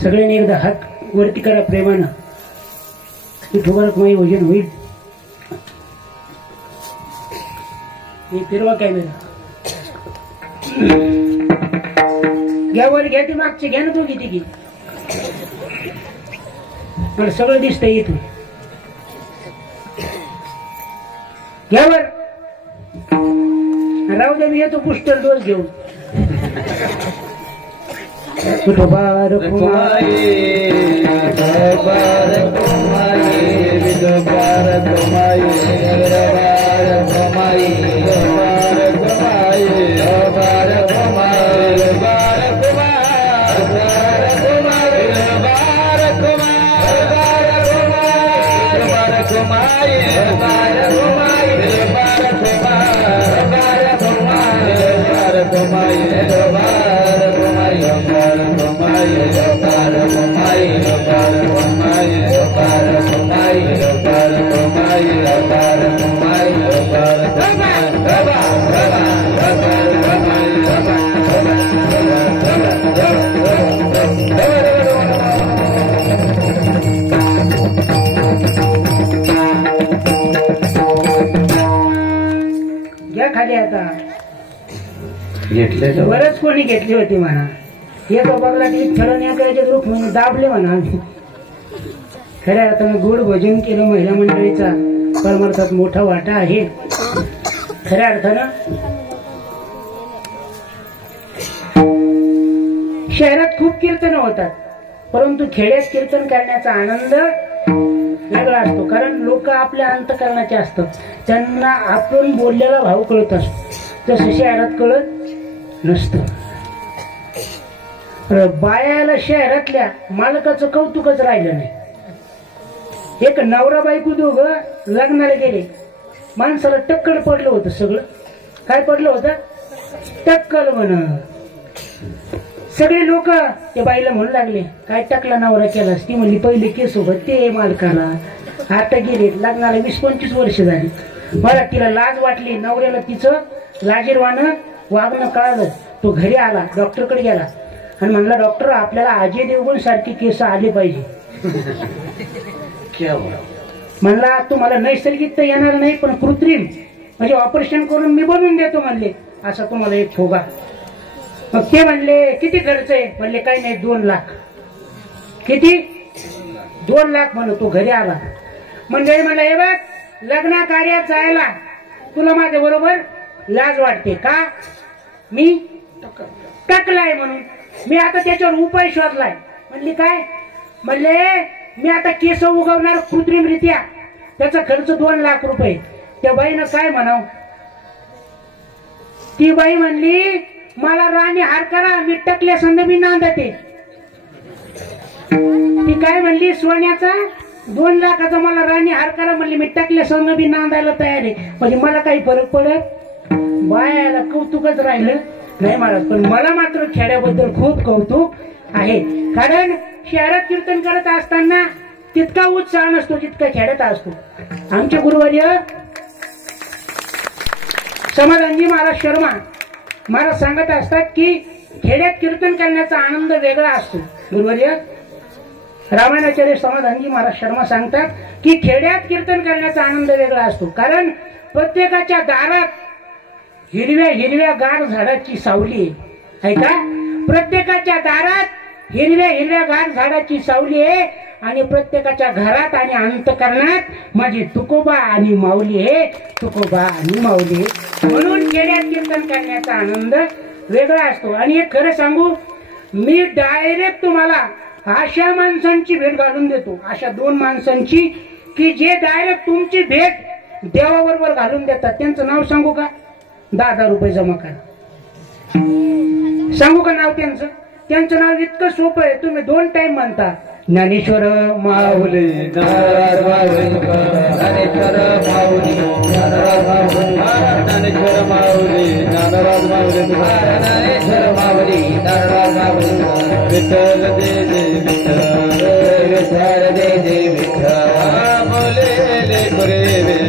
सगळ्यांनी एकदा हात वरती करा प्रेमानं. विठोबारक माई वजन होईल. हे फिरवा कॅमेरा. घ्या वर घ्या. ती मागची घ्या ना तू किती की मला सगळं दिसतंय इथून. घ्यावर राहू दे. मी येतो बूस्टर डोस घेऊन. विठोबार खाली. आता बरंच कोणी घेतली होती म्हणा. हे तो बघला की खरं याच्या रूप म्हणून दाबले म्हणा आम्ही. खऱ्या अर्थानं गोड भजन केलं. महिला मंडळीचा परमार्थात मोठा वाटा आहे. खऱ्या अर्थानं शहरात खूप कीर्तन होतात, परंतु खेड्यात कीर्तन करण्याचा आनंद वेगळा असतो. कारण लोक आपल्या अंतकरणाचे असतात. त्यांना आपण बोललेला भाव कळत असतो, तसं शहरात कळत नसतं. बायाला शहरातल्या मालकाचं कौतुकच राहिलं नाही. एक नवरा बायको दोघं लग्नाला गेले. माणसाला टक्कल पडलं होतं. सगळं काय पडलं होतं? टक्कल म्हण. सगळे लोक त्या बाईला म्हणू लागले, काय टाकला नवरा केलास? ती म्हणली, पहिले केस सोबत ते मालकाला. आता गेले लग्नाला 20-25 वर्ष झाली. मला तिला लाज वाटली. नवऱ्याला तिचं लाजीरवानं वागणं कळालं. तो घरी आला, डॉक्टरकडे गेला आणि म्हणला, डॉक्टर आपल्याला अजय देवगण सारखे केस आले पाहिजे. म्हणला, तुम्हाला नैसर्गिक तर येणार नाही, पण कृत्रिम म्हणजे ऑपरेशन करून मी बनवून देतो म्हणले. असा तुम्हाला एक फोगा. मग ते म्हणले, किती खर्च आहे? म्हणले, काही नाही, 2 लाख. किती? 2 लाख म्हणून तो घरी आला. म्हणजे म्हणलं, हे बघ, लग्न कार्यात जायला तुला माझ्या बरोबर लाज वाटते का? मी टाकलाय म्हणून. मी आता त्याच्यावर उपाय शोधलाय. म्हणली, काय? म्हणले, मी आता केस उगवणार कृत्रिमरित्या. त्याचा खर्च 2 लाख रुपये. त्या बाईनं काय म्हणाव? ती बाई म्हणली, मला राणी हार करा, मी टकल्या संद मी नांदते. ती काय म्हणली? सोन्याचा 2 लाखाचा मला राणी हार करा म्हणली, मी टकल्या संद मी नांदायला तयार आहे. म्हणजे मला काही फरक पडत? बायाला कौतुकच राहिलं नाही महाराज. पण मला मात्र खेड्याबद्दल खूप कौतुक आहे. कारण शहरात कीर्तन करत असताना तितका उत्साह नसतो जितका खेड्यात असतो. आमचे गुरुवर्य समाधानजी महाराज शर्मा महाराज सांगत असतात की खेड्यात कीर्तन करण्याचा आनंद वेगळा असतो. गुरुवर्य रामायणाचार्य समाधानजी महाराज शर्मा सांगतात की खेड्यात कीर्तन करण्याचा आनंद वेगळा असतो. कारण प्रत्येकाच्या दारात हिरव्या हिरव्या गार झाडाची सावली आहे का? प्रत्येकाच्या दारात हिरव्या हिरव्या गार झाडाची सावली आहे. आणि प्रत्येकाच्या घरात आणि अंतकरणात माझी तुकोबा आणि माऊली आहे. तुकोबा आणि माऊली. म्हणून खेड्यात कीर्तन करण्याचा आनंद वेगळा असतो. आणि एक खरं सांगू, मी डायरेक्ट तुम्हाला अशा माणसांची भेट घालून देतो, अशा 2 माणसांची की जे डायरेक्ट तुमची भेट देवाबरोबर घालून देतात. त्यांचं नाव सांगू का? 10,000 रुपये जमा करा. सांगू का नाव त्यांचं? त्यांचं नाव इतकं सोपं आहे, तुम्ही 2 टाइम म्हणता, ज्ञानेश्वर माऊली. ज्ञानेश्वर माऊली, ज्ञानेश्वर माऊली, ज्ञानेश्वर माऊली, ज्ञानराज माऊली, ज्ञानेश्वर माऊली, ज्ञानराज माऊली. विठ्ठल दे दे विठ्ठल, विठ्ठल दे दे विठ्ठल. बोले ले कुरे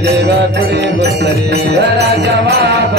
देवा कुरे बसरे राजा बाप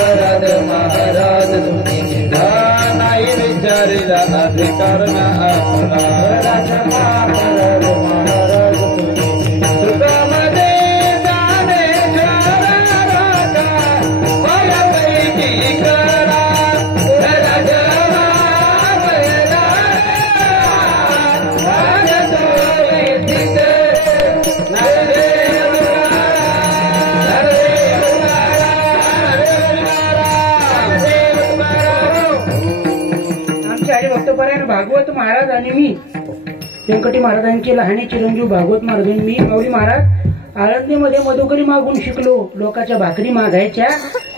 भागवत महाराज आणि मी व्यंकटी महाराजांचे लहाने चिरंजीव भागवत महाराज मी माऊली महाराज आळंदीमध्ये मधुकरी मागून शिकलो. लोकांच्या भाकरी मागायच्या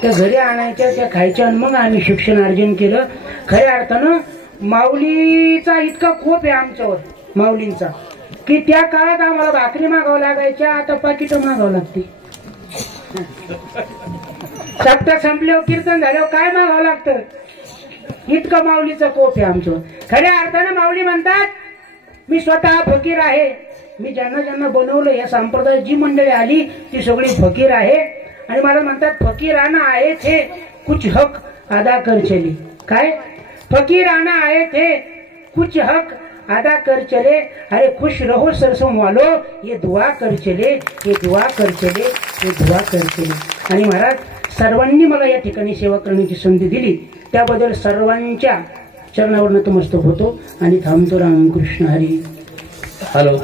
त्या घरी आणायच्या त्या खायच्या आणि मग आम्ही शिक्षण अर्जन केलं. खऱ्या अर्थानं माऊलीचा इतका खोप आहे आमच्यावर माऊलींचा की त्या काळात आम्हाला भाकरी मागावं लागायच्या, आता पाकिट मागावं लागते. सप्ताह संपल्यावर कीर्तन झाल्यावर काय मागावं लागतं, इतका माऊलीचा कोप आहे आमच्यावर. खऱ्या अर्थानं माऊली म्हणतात मी स्वतः फकीर आहे. मी ज्यांना ज्यांना बनवलं या संप्रदायात जी मंडळी आली ती सगळी फकीर आहे आणि मला म्हणतात फकीराना आहे थे कुछ हक अदा कर चले. काय फकीराना आहे थे कुछ हक अदा कर चले, अरे खुश रहो सरसों वालो ये दुआ कर चले, ये दुआ कर चले, ये दुआ कर चले. आणि महाराज सर्वांनी मला या ठिकाणी सेवा करण्याची संधी दिली त्याबद्दल सर्वांच्या चरणावर नतमस्तक होतो आणि थांबतो. रामकृष्ण हरी. हॅलो.